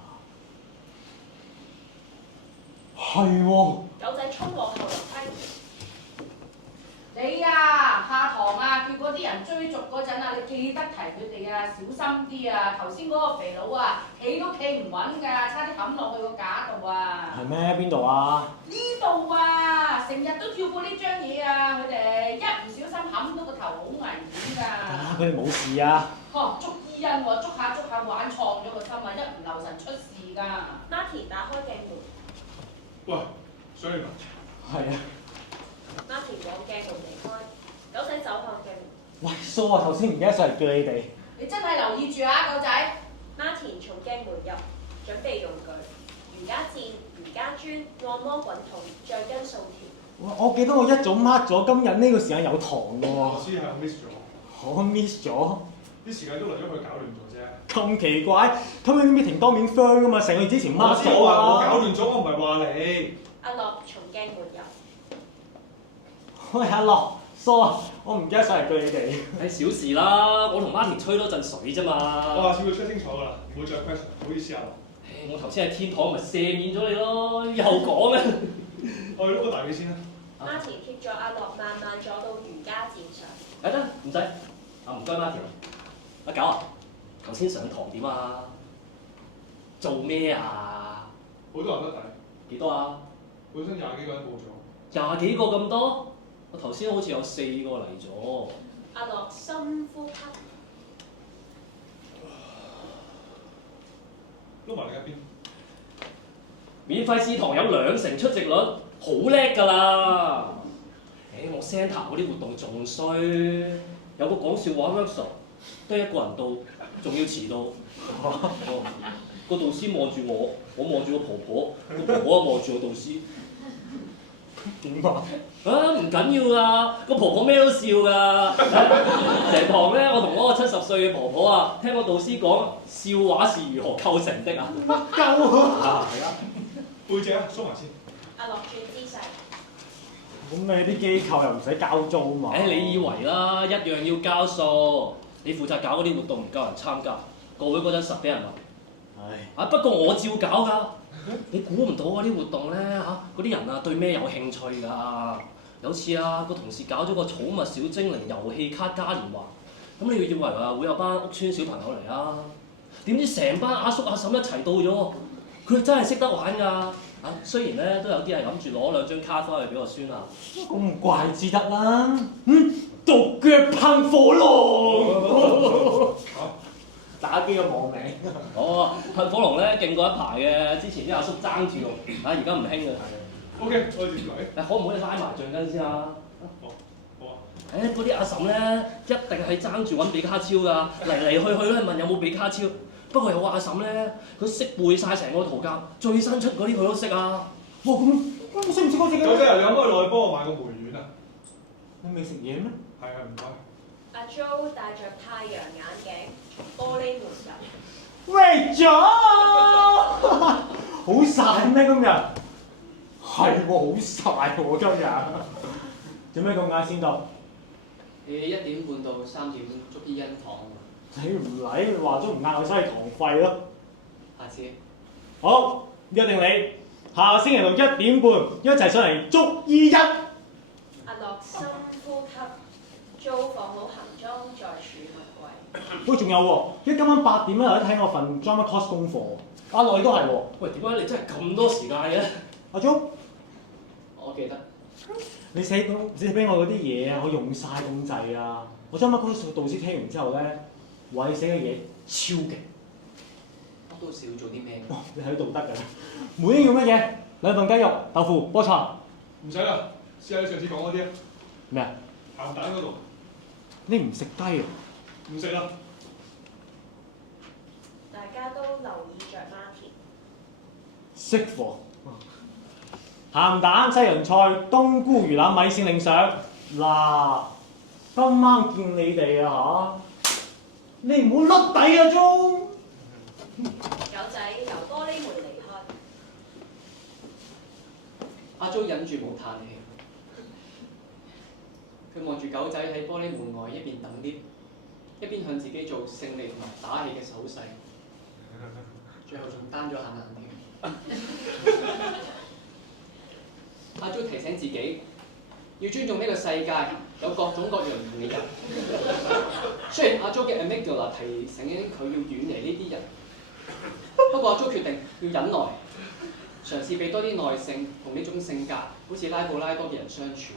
係喎。狗仔衝落後樓梯。你啊，下堂啊，叫嗰啲人追逐嗰陣啊，你記得提佢哋啊，小心啲啊！頭先嗰個肥佬啊，企都企唔穩㗎，差啲冚落去個架度啊！係咩？邊度啊？呢度啊，成日都跳過呢張嘢啊！佢哋一唔小心冚到個頭，好危險㗎。啊！佢哋冇事啊。捉伊人喎，捉下玩創咗個心啊！一唔留神出事㗎。Martin 打開鏡門。喂，上嚟㗎。係啊。Martin 往鏡門離開，狗仔走向鏡門。喂，蘇啊，頭先唔記得上嚟叫你哋。你真係留意住啊，狗仔。Martin 從鏡門入，準備用具：瑜伽墊、瑜伽磚、按摩滾筒、橡筋掃條。我記得我一早 mark 咗今日呢個時間有堂㗎喎。我知係我 miss 咗。我 miss 咗。啲時間都嚟咗佢搞亂咗啫。咁奇怪，今日 meeting 當面 firm 㗎嘛，成個月之前 mark 咗我啊。搞亂咗，我唔係話你。阿樂從鏡門入。喂，阿樂，蘇啊，我唔記得上嚟叫你哋。係小事啦，我同 Martin 吹多陣水啫嘛。我下次會 check 清楚㗎啦，唔會再 question。唔好意思啊。我頭先喺天台咪赦免咗你咯，又講啊！我去碌個大髀先啦。Martin 貼咗阿樂慢慢坐到瑜伽墊上。係得，唔使。唔該 Martin。阿狗啊，頭先上堂點啊？做咩啊？好多人得底。幾多啊？本身20幾個人報咗。20幾個咁多？我頭先好似有4個嚟咗。阿樂深呼吸。碌埋你一邊。免費試堂有20%出席率，好叻㗎啦！我 centre 嗰啲活動仲衰，有個講笑話 workshop，得1個人到，仲要遲到。個導師望住我，我望住個婆婆，個婆婆望住個導師。點啊？唔緊要㗎，個婆婆咩都笑㗎。成堂咧，我同嗰個70歲嘅婆婆啊，聽個導師講笑話是如何構成的啊。乜鳩啊？係啊，背脊啊，縮埋先。阿樂轉姿勢。咁你啲機構又唔使交租嘛？你以為啦，一樣要交數。你負責搞嗰啲活動唔夠人參加，個會嗰陣實俾人問。唉。不過我照搞㗎。你估唔到嗰啲活動咧嗰啲人啊對咩有興趣㗎？有次啊，個同事搞咗個寵物小精靈遊戲卡嘉年華，咁你以為會有班屋村小朋友嚟啊？點知成班阿叔阿嬸一齊到咗，佢哋真係識得玩㗎。雖然咧都有啲係諗住攞2張卡翻去俾個孫啊。咁唔怪之得啦。獨腳噴火龍。打機嘅網名。噴火龍咧勁過一排嘅，之前啲阿叔爭住用，而家唔興嘅。OK，我哋接嚟。可唔可以拉埋橡筋先啊？好啊。嗰啲阿嬸咧一定係爭住揾比卡超㗎，嚟去咧問有冇比卡超。不過有個阿嬸咧，佢識背晒成個圖鑑，最新出嗰啲佢都識啊。哇，咁你識唔識嗰隻嘅？狗仔，你可唔可以落去幫我買個梅丸啊？你未食嘢咩？係啊，唔該。阿 Jo 戴着太陽眼鏡，玻璃門入。喂咗，好曬咩今日？係喎，好曬喎今日。做咩咁晏先到1點半到3點捉伊恩堂。你唔嚟，話咗唔晏，我收你堂費咯。下次。好，約定你下星期6 1點半一齊上嚟捉伊恩。阿樂深呼吸， Jo 放好行裝在儲物櫃。喂，仲有喎，因為今晚8點咧有得睇我份 drama course 功課。阿樂都係喎。喂，點解你真係咁多時間嘅？阿 Jo，我記得。你寫俾我嗰啲嘢啊，我用晒咁滯啊！我 drama course 導師聽完之後咧，話你寫嘅嘢超勁。我都少做啲咩？你係道德㗎。每樣要乜嘢？2份雞肉、豆腐、菠菜。唔使啦，試下你上次講嗰啲啊。咩啊？鹹蛋嗰度。你唔食雞啊？唔食啦。大家都留意着 Martin。識貨。鹹蛋西洋菜、冬菇魚腩米線另上。嗱，今晚見你哋啊嚇，你唔好甩底啊鐘。狗仔由玻璃門離開。阿 Jo 忍住冇嘆氣，佢望住狗仔喺玻璃門外一邊等 lift，一邊向自己做勝利同埋打氣嘅手勢，最後仲單咗下眼添。阿 Jo 提醒自己要尊重呢個世界有各種各樣唔同嘅人。雖然阿 Jo 嘅 amygdala 提醒佢要遠離呢啲人，不過阿 Jo 決定要忍耐，嘗試俾多啲耐性同呢種性格好似拉布拉多嘅人相處，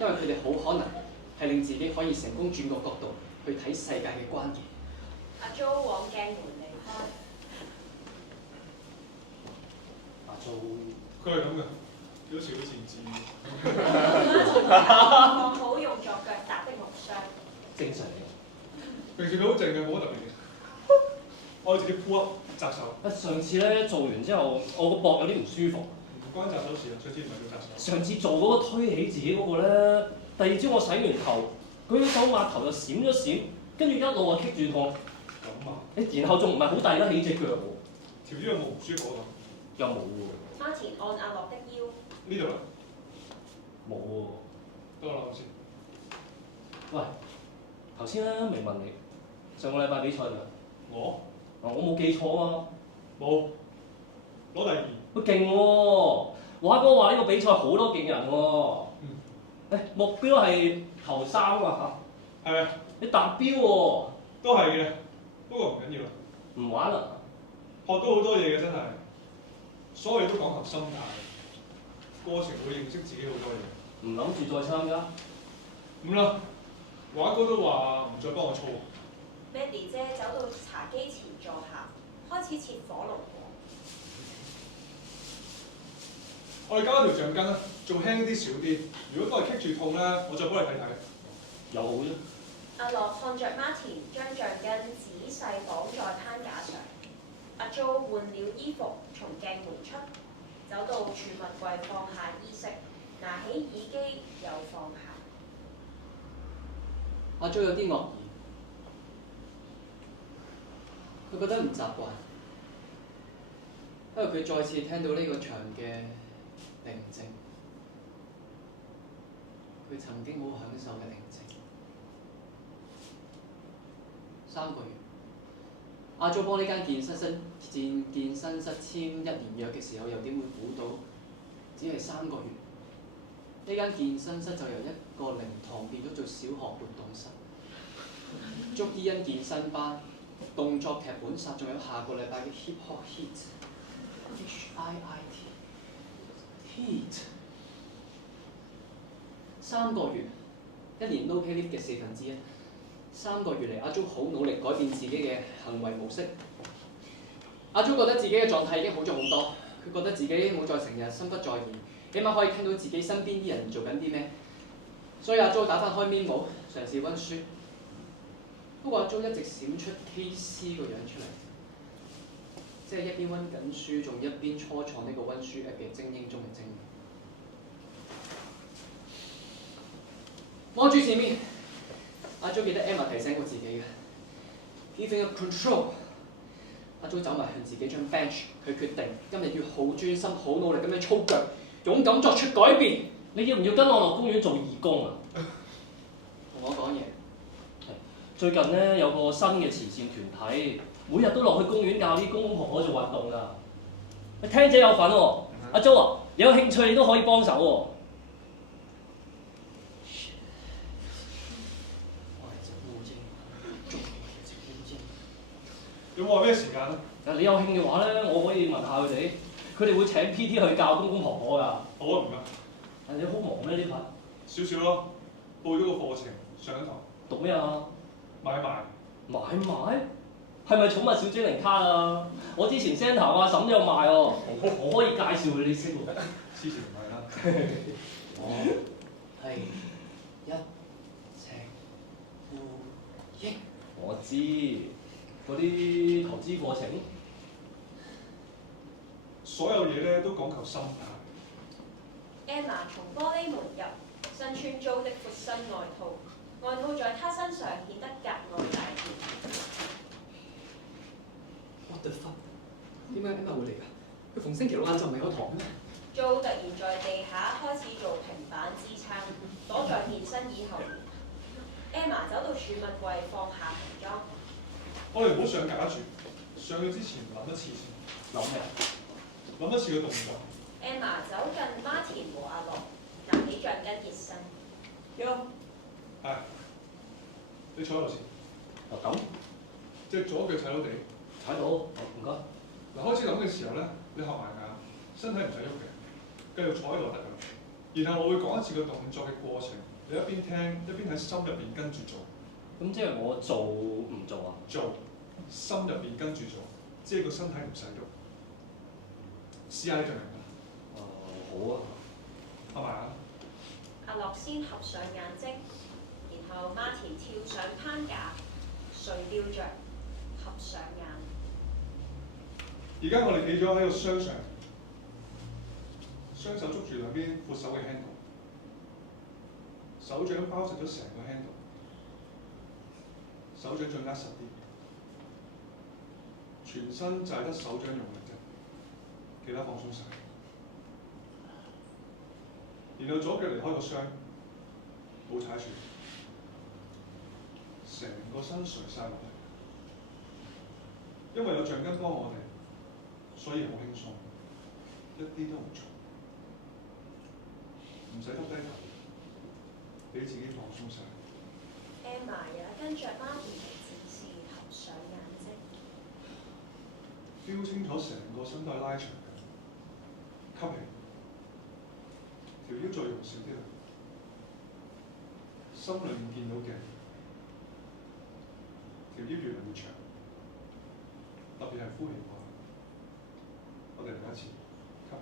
因為佢哋好可能係令自己可以成功轉個角度去睇世界嘅關鍵。阿 Jo 往鏡門離開。阿 Jo 佢係咁嘅，幾多時都自言自語。放好用作腳踏的木箱。正常嘅。平時佢好靜嘅，冇乜特別嘅。我自己 pull up 扎手。上次咧做完之後，我個膊有啲唔舒服。唔關扎手事啊，上次唔係叫扎手。上次做嗰個推起自己嗰個咧，第二朝我洗完頭，舉起手抹頭就閃咗閃，跟住一路啊棘住痛。咁啊？然後仲唔係好遞得起隻腳喎？條腰有冇唔舒服啊？又冇喎。花田按阿樂的腰。呢度啦。冇喎。等我諗先。喂，頭先咧未問你，上個禮拜比賽㗎？我冇記錯啊。冇。攞第二。喂，勁喎！華哥話呢個比賽好多勁人喎。目標係頭3啊嚇。係啊。你達標喎。都係嘅，不過唔緊要啦。唔玩啦。學到好多嘢嘅真係，所有嘢都講求心態，過程會認識自己好多嘢。唔諗住再參加？唔啦，華哥都話唔再幫我操。 Mandy 姐走到茶几前坐下，開始切火龍果。我哋加一條橡筋啦，做輕啲少啲。如果都係棘住痛咧，我再幫你睇睇。有好啫。阿樂看着 Martin 將橡筋仔細綁在攀架上。阿 Jo 換了衣服，從鏡門出，走到儲物櫃放下衣飾，拿起耳機又放下。阿 Jo 有啲愕然，佢覺得唔習慣，因為佢再次聽到呢個場嘅寧靜，佢曾經好享受嘅寧靜。3個月，阿 Jo 幫呢間健身室簽1年約嘅時候，又點會估到只係3個月？呢間健身室就由一個靈堂變咗做小學活動室。捉伊恩健身班、動作劇本殺，仲有下個禮拜嘅 Hip Hop Heat。 3個月，1年 no pay leave 嘅1/4。3個月嚟，阿 Jo 好努力改變自己嘅行為模式。阿 Jo 覺得自己嘅狀態已經好咗好多，佢覺得自己冇再成日心不在焉，起碼可以聽到自己身邊啲人做緊啲咩。所以阿 Jo 打翻開 memo，嘗試温書。不過阿 Jo 一直閃出 KC 個樣出嚟，即係一邊温緊書，仲一邊初創呢個温書 app 嘅精英中嘅精英。望住前面，阿 Jo 記得 Emma 提醒過自己嘅 ，Giving up control。阿 Jo 走埋向自己張 bench，佢決定今日要好專心、好努力咁樣操腳，勇敢作出改變。你要唔要跟我落公園做義工啊？同我講嘢。最近咧有個新嘅慈善團體，每日都落去公園教啲公公婆婆做運動㗎。聽者有份喎，阿 Jo 啊，你有興趣你都可以幫手喎。有冇話咩時間啊？你有興嘅話咧，我可以問下佢哋，佢哋會請 PT 去教公公婆婆㗎。好啊，唔該。你好忙咩呢排？少少咯，報咗個課程，上緊堂。讀咩啊？買賣。買賣？係咪寵物小精靈卡啊？我之前 Centre 阿嬸都有賣喎，我可以介紹佢你識喎。之前唔係啦。我係一隻烏蠅。我知嗰啲投資課程。所有嘢咧都講求心態。 Emma 從玻璃門入，身穿租的闊身外套，外套在她身上顯得格外大件。 What the fuck？點解 Emma 會嚟㗎？佢逢星期六晏晝唔係有堂咩？租突然在地下開始做平板支撐，躲在健身椅後面。Emma 走到儲物櫃放下瓶裝。我哋唔好上架住，上去之前諗一次先。諗咩？諗一次嘅動作。 Emma 走近馬田和阿樂，拿起橡筋熱身。用係，你坐喺度先，哦咁，隻左腳踩到地。睇到，唔該。嗱，開始諗嘅時候咧，你合埋眼，身體唔使喐嘅，繼續坐喺度得㗎啦。然後我會講一次個動作嘅過程，你一邊聽一邊喺心入邊跟住做。咁即係我做唔做啊？做，心入邊跟住做，即係個身體唔使喐。試下你做唔明啊？好啊。合埋眼。阿樂先合上眼睛，然後馬田跳上攀架，垂吊着，合上眼。而家我哋企咗喺個箱上，雙手捉住兩邊闊手嘅 handle， 手掌包實咗成個 handle， 手掌再握實啲，全身就係得手掌用力啫，其他放鬆晒。然後左腳離開個箱，冇踩住，成個身垂晒落嚟，因為有橡筋幫我哋。所以好輕鬆，一啲都唔重，唔使耷低頭，俾自己放鬆晒。Emma 也跟着馬田嘅指示合上眼睛。feel 清楚成個身帶拉長嘅，吸氣，條腰再用少啲啦，心裏面見到嘅條腰越嚟越長，特別係呼氣。我哋嚟一次，吸氣，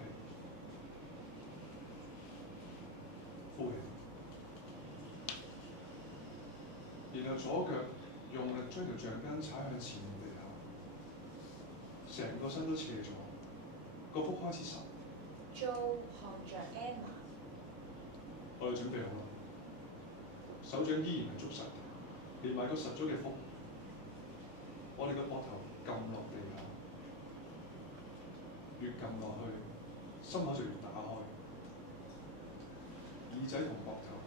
呼氣，然後左腳用力將條橡筋踩向前面地下，成個身都斜咗，個腹開始實。Joe 看着 Emma， 我哋準備好啦，手掌依然係捉實，連埋個實咗嘅腹，我哋個膊頭撳落地下。越撳落去，心口就越打開，耳仔同膊頭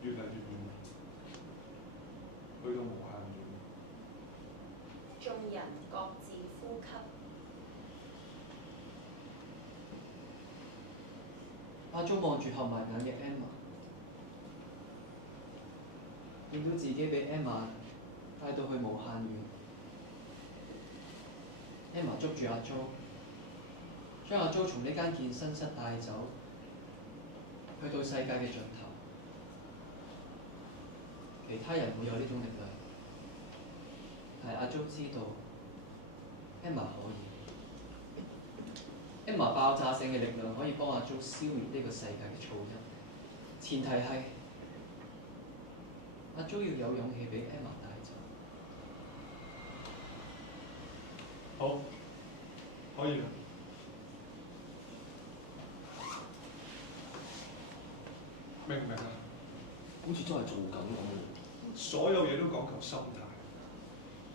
越嚟越遠，去到無限遠。眾人各自呼吸。阿忠望住合埋眼嘅 Emma， 見到自己俾 Emma 帶到去無限遠。Emma 捉住阿忠，將阿 Jo 從呢間健身室帶走，去到世界嘅盡頭。其他人會有呢種力量，但係阿 Jo 知道 Emma 可以。Emma 爆炸性嘅力量可以幫阿 Jo 消滅呢個世界嘅噪音，前提係阿 Jo 要有勇氣俾 Emma 帶走。好，可以啦。明唔明啊？好似真係做緊咁。所有嘢都講求心態。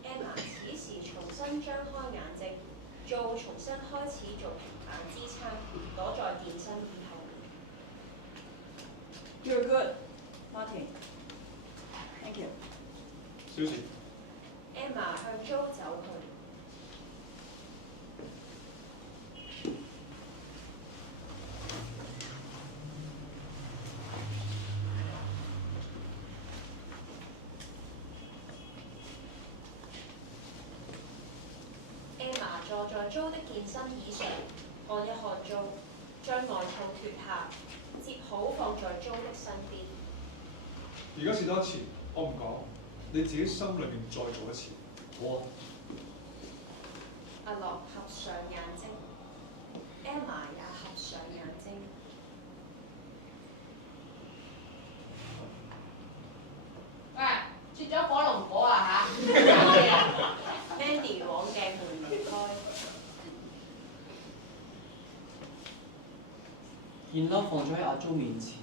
Emma 此時重新張開眼睛，Joe 重新開始做平板支撐，躲在健身椅後面。 You're good, Martin. Thank you. 小事。 Emma 向 Joe 走去。Emma 坐在 Joe 的健身椅上，看一看 Joe， 將外套脱下，接好放在 Joe 的身邊。而家試多一次，我唔講，你自己心裏面再做一次。好啊。阿樂合上眼睛 ，Emma 也合上眼睛。喂，切咗火龍果啊嚇！ Mandy 往鏡門離開。件褸放咗喺阿 Jo 面前，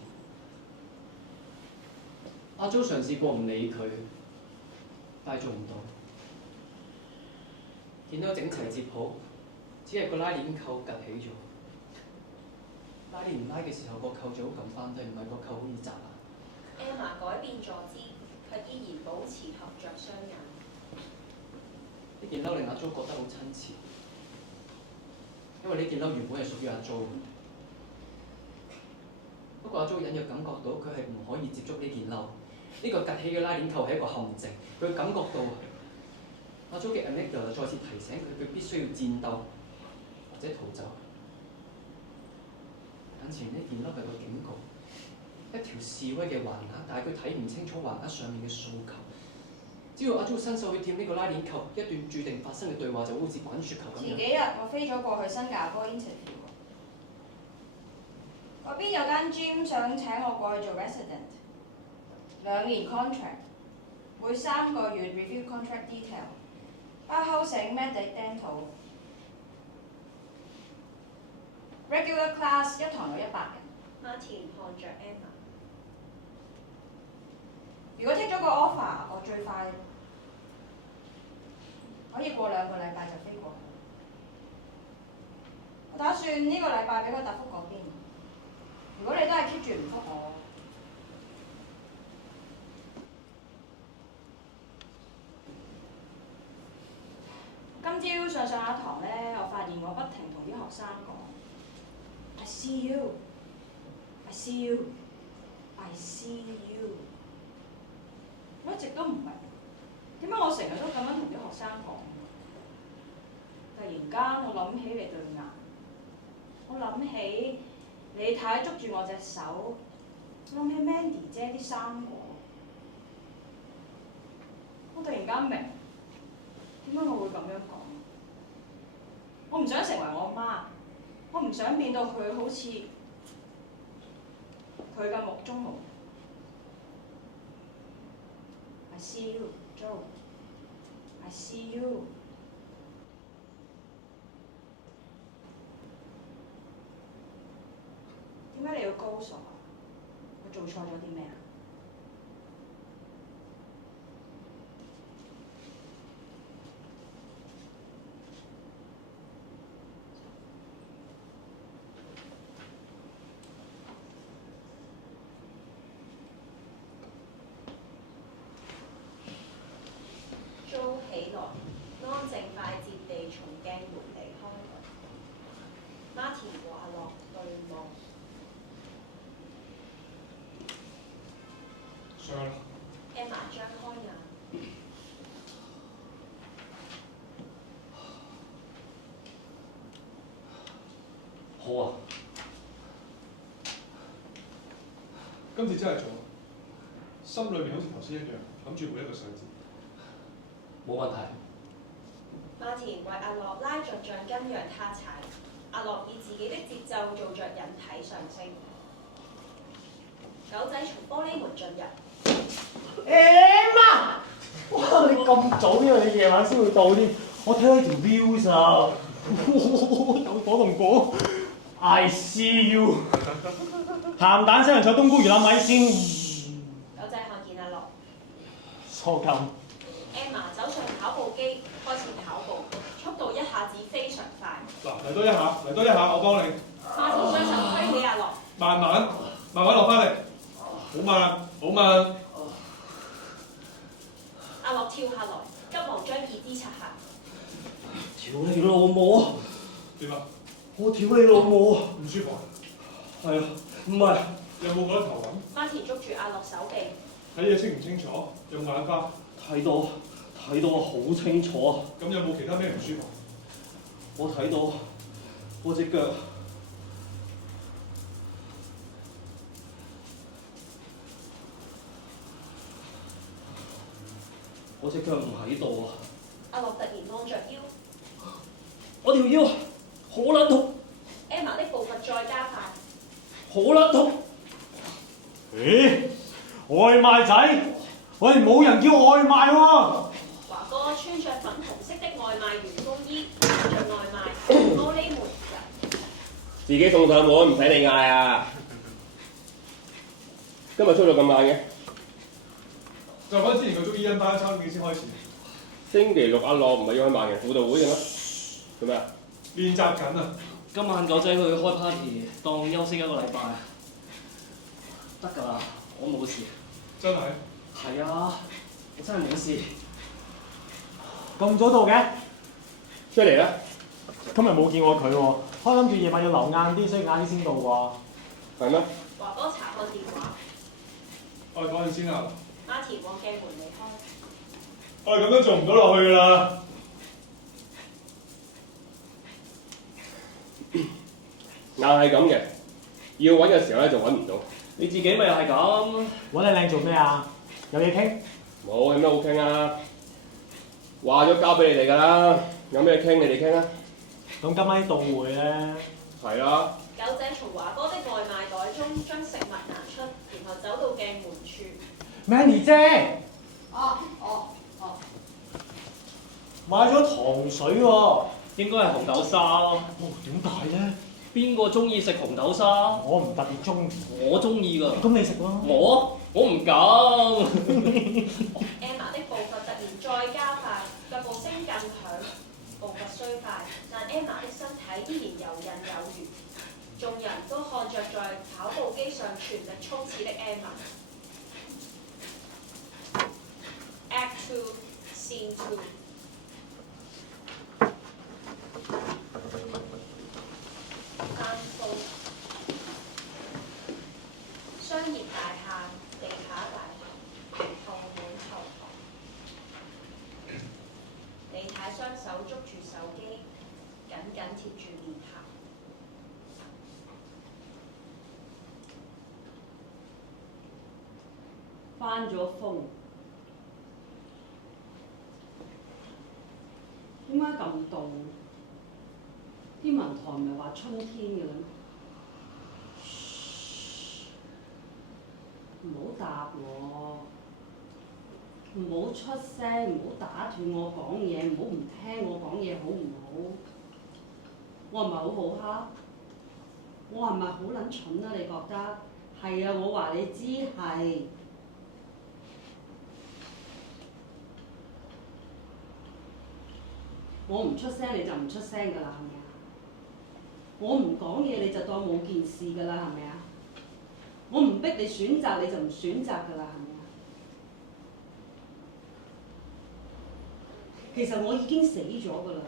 阿 Jo 嘗試過唔理佢，但係做唔到。件褸整齊接好，只係個拉鏈扣趌起咗。拉鏈唔拉嘅時候，個扣最好撳翻低，唔係個扣好易砸啊。Emma 改變坐姿，卻依然保持合着雙眼。呢件褸令阿 Jo 覺得好親切，因為呢件褸原本係屬於阿 Jo。不過阿 Jo 隱約感覺到佢係唔可以接觸呢件褸，呢個趌起嘅拉鏈扣係一個陷阱。佢感覺到阿 Jo 嘅 amygdala 再次提醒佢，佢必須要戰鬥或者逃走。眼前呢件褸係個警告，一條示威嘅橫額，但係佢睇唔清楚橫額上面嘅訴求。只要阿 Jo 伸手去掂呢個拉鏈扣，一段注定發生嘅對話就好似滾雪球咁樣。前幾日我飛咗過去新加坡 interview， 嗰邊有間 gym 想請我過去做 resident， 2年 contract， 每3個月 review contract detail， 包 housing medic dental。regular class 一堂有100人。Martin 看着 Emma， 如果 take 咗個 offer， 我最快可以過2個禮拜就飛過去。我打算呢個禮拜俾佢答覆嗰邊。如果你都係 keep 住唔覆我，今朝上下堂呢，我發現我不停同啲學生講 I see you， I see you， I see you。我一直都唔明點解我成日都咁樣同啲學生講。突然間我諗起你對眼，我諗起你太捉住我隻手，我諗起 Mandy 姐啲生果。我突然間明點解我會咁樣講。我唔想成為我媽，我唔想變到佢好似佢嘅目中無人。I see you, Joe. I see you. 點解你要高傻啊？我做錯咗啲咩啊？起來，安靜快捷地從鏡門離開。Martin 和阿樂對望。上啦。Emma 張開眼。好啊，今次真係做，心裏面好似頭先一樣，諗住每一個細節。冇問題。馬田為阿樂拉着橡筋讓他踩，阿樂以自己的節奏做着引體上升。狗仔從玻璃門進入。Emma！哇！你咁早嘅，你夜晚先會到添。我睇到條 views 啊，有火同果。I see you。鹹蛋西洋菜冬菇魚腩米線。狗仔看見阿樂。錯禁。Emma 走上跑步機，開始跑步，速度一下子非常快。嗱，嚟多一下，嚟多一下，我幫你。馬田雙手推起阿樂。慢慢落翻嚟，好慢，好慢。阿樂跳下來，急忙將義肢擦下。屌你老母！點啊？我屌你老母啊！唔舒服啊？係啊，唔係。有冇覺得頭暈？馬田捉住阿樂手臂。睇嘢清唔清楚？有冇眼花？睇到我好清楚啊！咁有冇其他咩唔舒服？我睇到我隻腳，我隻腳唔喺度啊！阿樂突然按着腰，我條腰好撚痛。Emma 的步伐再加快，好撚痛。咦？外賣仔？喂，冇人叫外賣喎。華哥穿着粉紅色的外賣員工衣，拿着外賣，玻璃門入。自己送上門，唔使你嗌啊！今日出咗咁晏嘅，就翻之前個中醫因班參幾先開始，星期六阿樂唔係要去萬人輔導會嘅咩？做咩啊？練習緊啊！今晚狗仔去開 party，當休息一個禮拜，得㗎啦，我冇事。真係？係啊，我真係冇事。咁早到嘅？出嚟啦！今日冇見過佢喎，我諗住夜晚要留晏啲，所以晏啲先到喎。係咩？華哥查看電話，我哋講陣先啊！馬田往鏡門離開。我哋咁樣做唔到落去㗎啦。硬係咁嘅，要揾嘅時候咧就揾唔到。你自己咪又係咁。揾你靚做咩啊？有嘢傾？冇，有咩好傾啊？話咗交俾你哋㗎啦，有咩傾你哋傾啊？咁今晚啲到會咧？係啦。狗仔從華哥的外賣袋中將食物拿出，然後走到鏡門處。Mandy 姐，哦，買咗糖水喎。應該係紅豆沙咯。哦，點解咧？邊個中意食紅豆沙？我唔特別中意。我中意㗎。咁你食咯。我唔敢。Emma 的步伐突然再加快，腳步聲更響。步伐雖快，但 Emma 的身體依然游刃有餘。眾人都看着在跑步機上全力衝刺的 Emma。Act 2 Scene 2。山峰、商業大廈、地下大廈、後門後堂。李太雙手捉住手機，緊緊貼住面頰。翻咗風，點解咁凍？天文台唔係話春天嘅啦咩？唔好答我，唔好出聲，唔好打斷我講嘢，唔好唔聽我講嘢，好唔好？我係咪好好蝦？我係咪好撚蠢啊？你覺得？係啊，我話你知係。我唔出聲你就唔出聲㗎啦，係咪啊？我唔講嘢你就當冇件事㗎啦，係咪啊？我唔逼你選擇你就唔選擇㗎啦，係咪啊？其實我已經死咗㗎啦，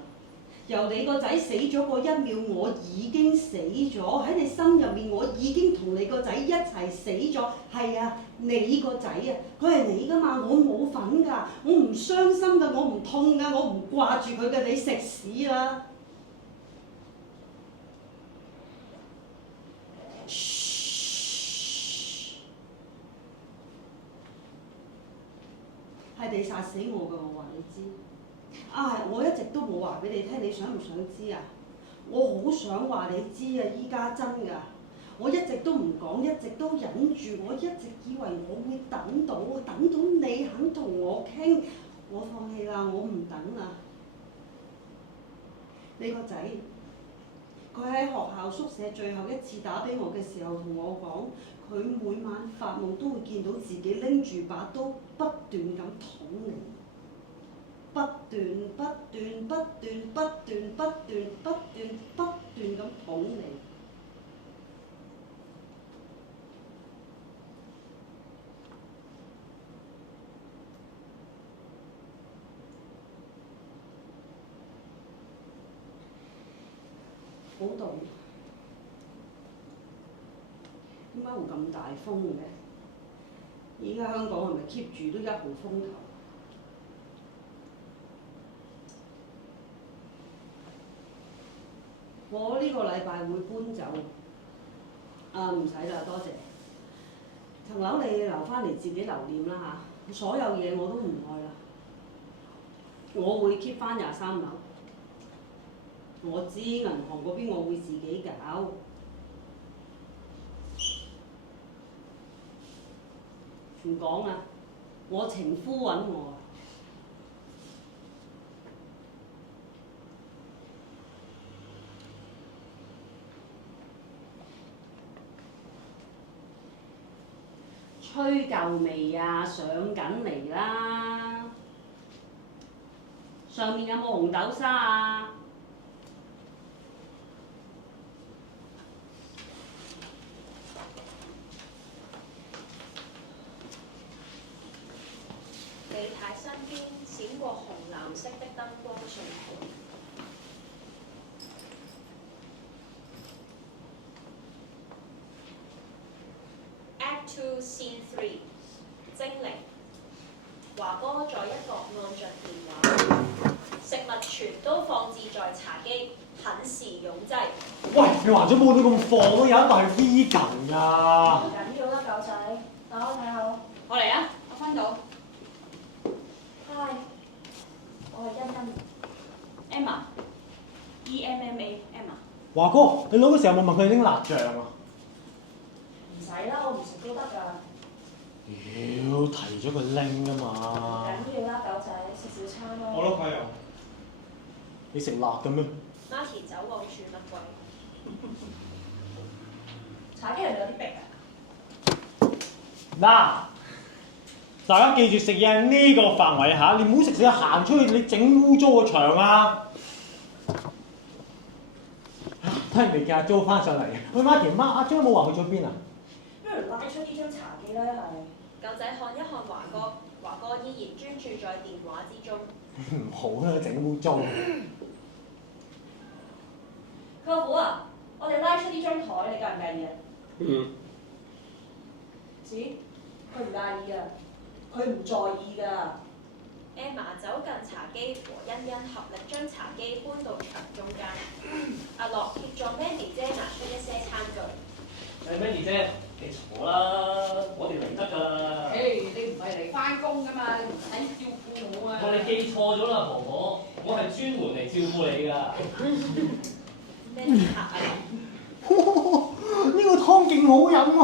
由你個仔死咗嗰一秒我已經死咗，喺你心入面我已經同你個仔一齊死咗。係啊，你個仔啊，佢係你㗎嘛，我冇份㗎，我唔傷心㗎，我唔痛㗎，我唔掛住佢㗎，你食屎啦！係你殺死我㗎，我話你知。啊，我一直都冇話俾你聽，你想唔想知啊？我好想話你知啊，依家真㗎。我一直都唔講，一直都忍住，我一直以為我會等到你肯同我傾，我放棄啦，我唔等啦。你個仔，佢喺學校宿舍最後一次打俾我嘅時候同我講，佢每晚發夢都會見到自己拎住把刀不斷咁捅你，不斷咁捅你。好凍，點解會咁大風嘅？而家香港係咪 keep 住都1號風球？我呢個禮拜會搬走。啊，唔使啦，多謝。層樓你留翻嚟自己留念啦嚇，所有嘢我都唔愛啦。我會 keep 翻23樓。我知銀行嗰邊我會自己搞，唔講啦。我情夫揾我，吹夠未啊？上緊嚟啦！上面有冇紅豆沙啊？李太身邊閃過紅藍色的燈光信號。Act 2 Scene 3精靈。華哥在一角按着電話，食物全都放置在茶几，很是擁擠。喂，你還咗冇你咁放咯？有一個係 vegan 㗎。唔緊要啦，狗仔，等我睇下。我嚟啊！我分到 Hi，我係欣欣。 Emma，EMMA Emma。華哥，你攞嘅時候有冇問佢拎辣醬啊？唔使啦，我唔食都得㗎。妖，提咗佢拎㗎唔嘛。緊要啦，狗仔，食小餐咯。我都派油。你食辣嘅咩？ Marty 走往儲物櫃。茶几係咪有啲逼啊？嗱，大家記住食嘢喺呢個範圍下，你唔好食食行出去，你整污糟個場啊！都係未叫阿 Jo 翻上嚟嘅。喂，Marty，阿 Jo 冇話去咗邊啊？不如拉出呢張茶几啦，係。狗仔看一看華哥，華哥依然專注在電話之中。唔好啦，整污糟。舅父啊，我哋拉出呢張台，你介唔介意啊？嗯。子，佢唔介意啊，佢唔在意㗎。Emma 走近茶几，和欣欣合力將茶几搬到牆中間。阿樂協助 Mandy 姐拿出一些餐具。Mandy 姐，你坐啦，我哋嚟得㗎啦。你唔係嚟翻工㗎嘛，你唔使照顧我啊。你記錯咗啦，婆婆，我係專門嚟照顧你㗎。Mandy 嚇阿樂。呢個湯勁好飲喎。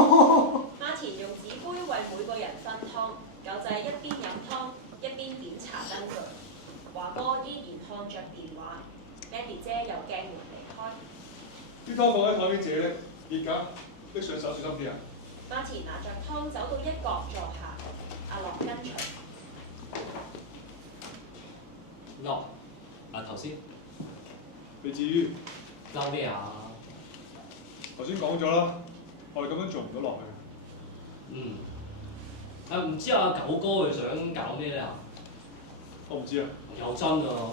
Martin 用紙杯為每個人分湯，狗仔一邊飲湯一邊檢查燈具。華哥依然看着電話。Mandy 姐由鏡門離開。啲湯放喺台面自己拎，熱㗎，拎上手小心啲啊！ Martin 拿着湯走到一角坐下，阿樂跟隨。樂，頭先未至於。嬲咩啊？頭先講咗啦，我哋咁樣做唔到落去。唔知阿九哥佢想搞咩咧啊？我唔知啊。又真啊！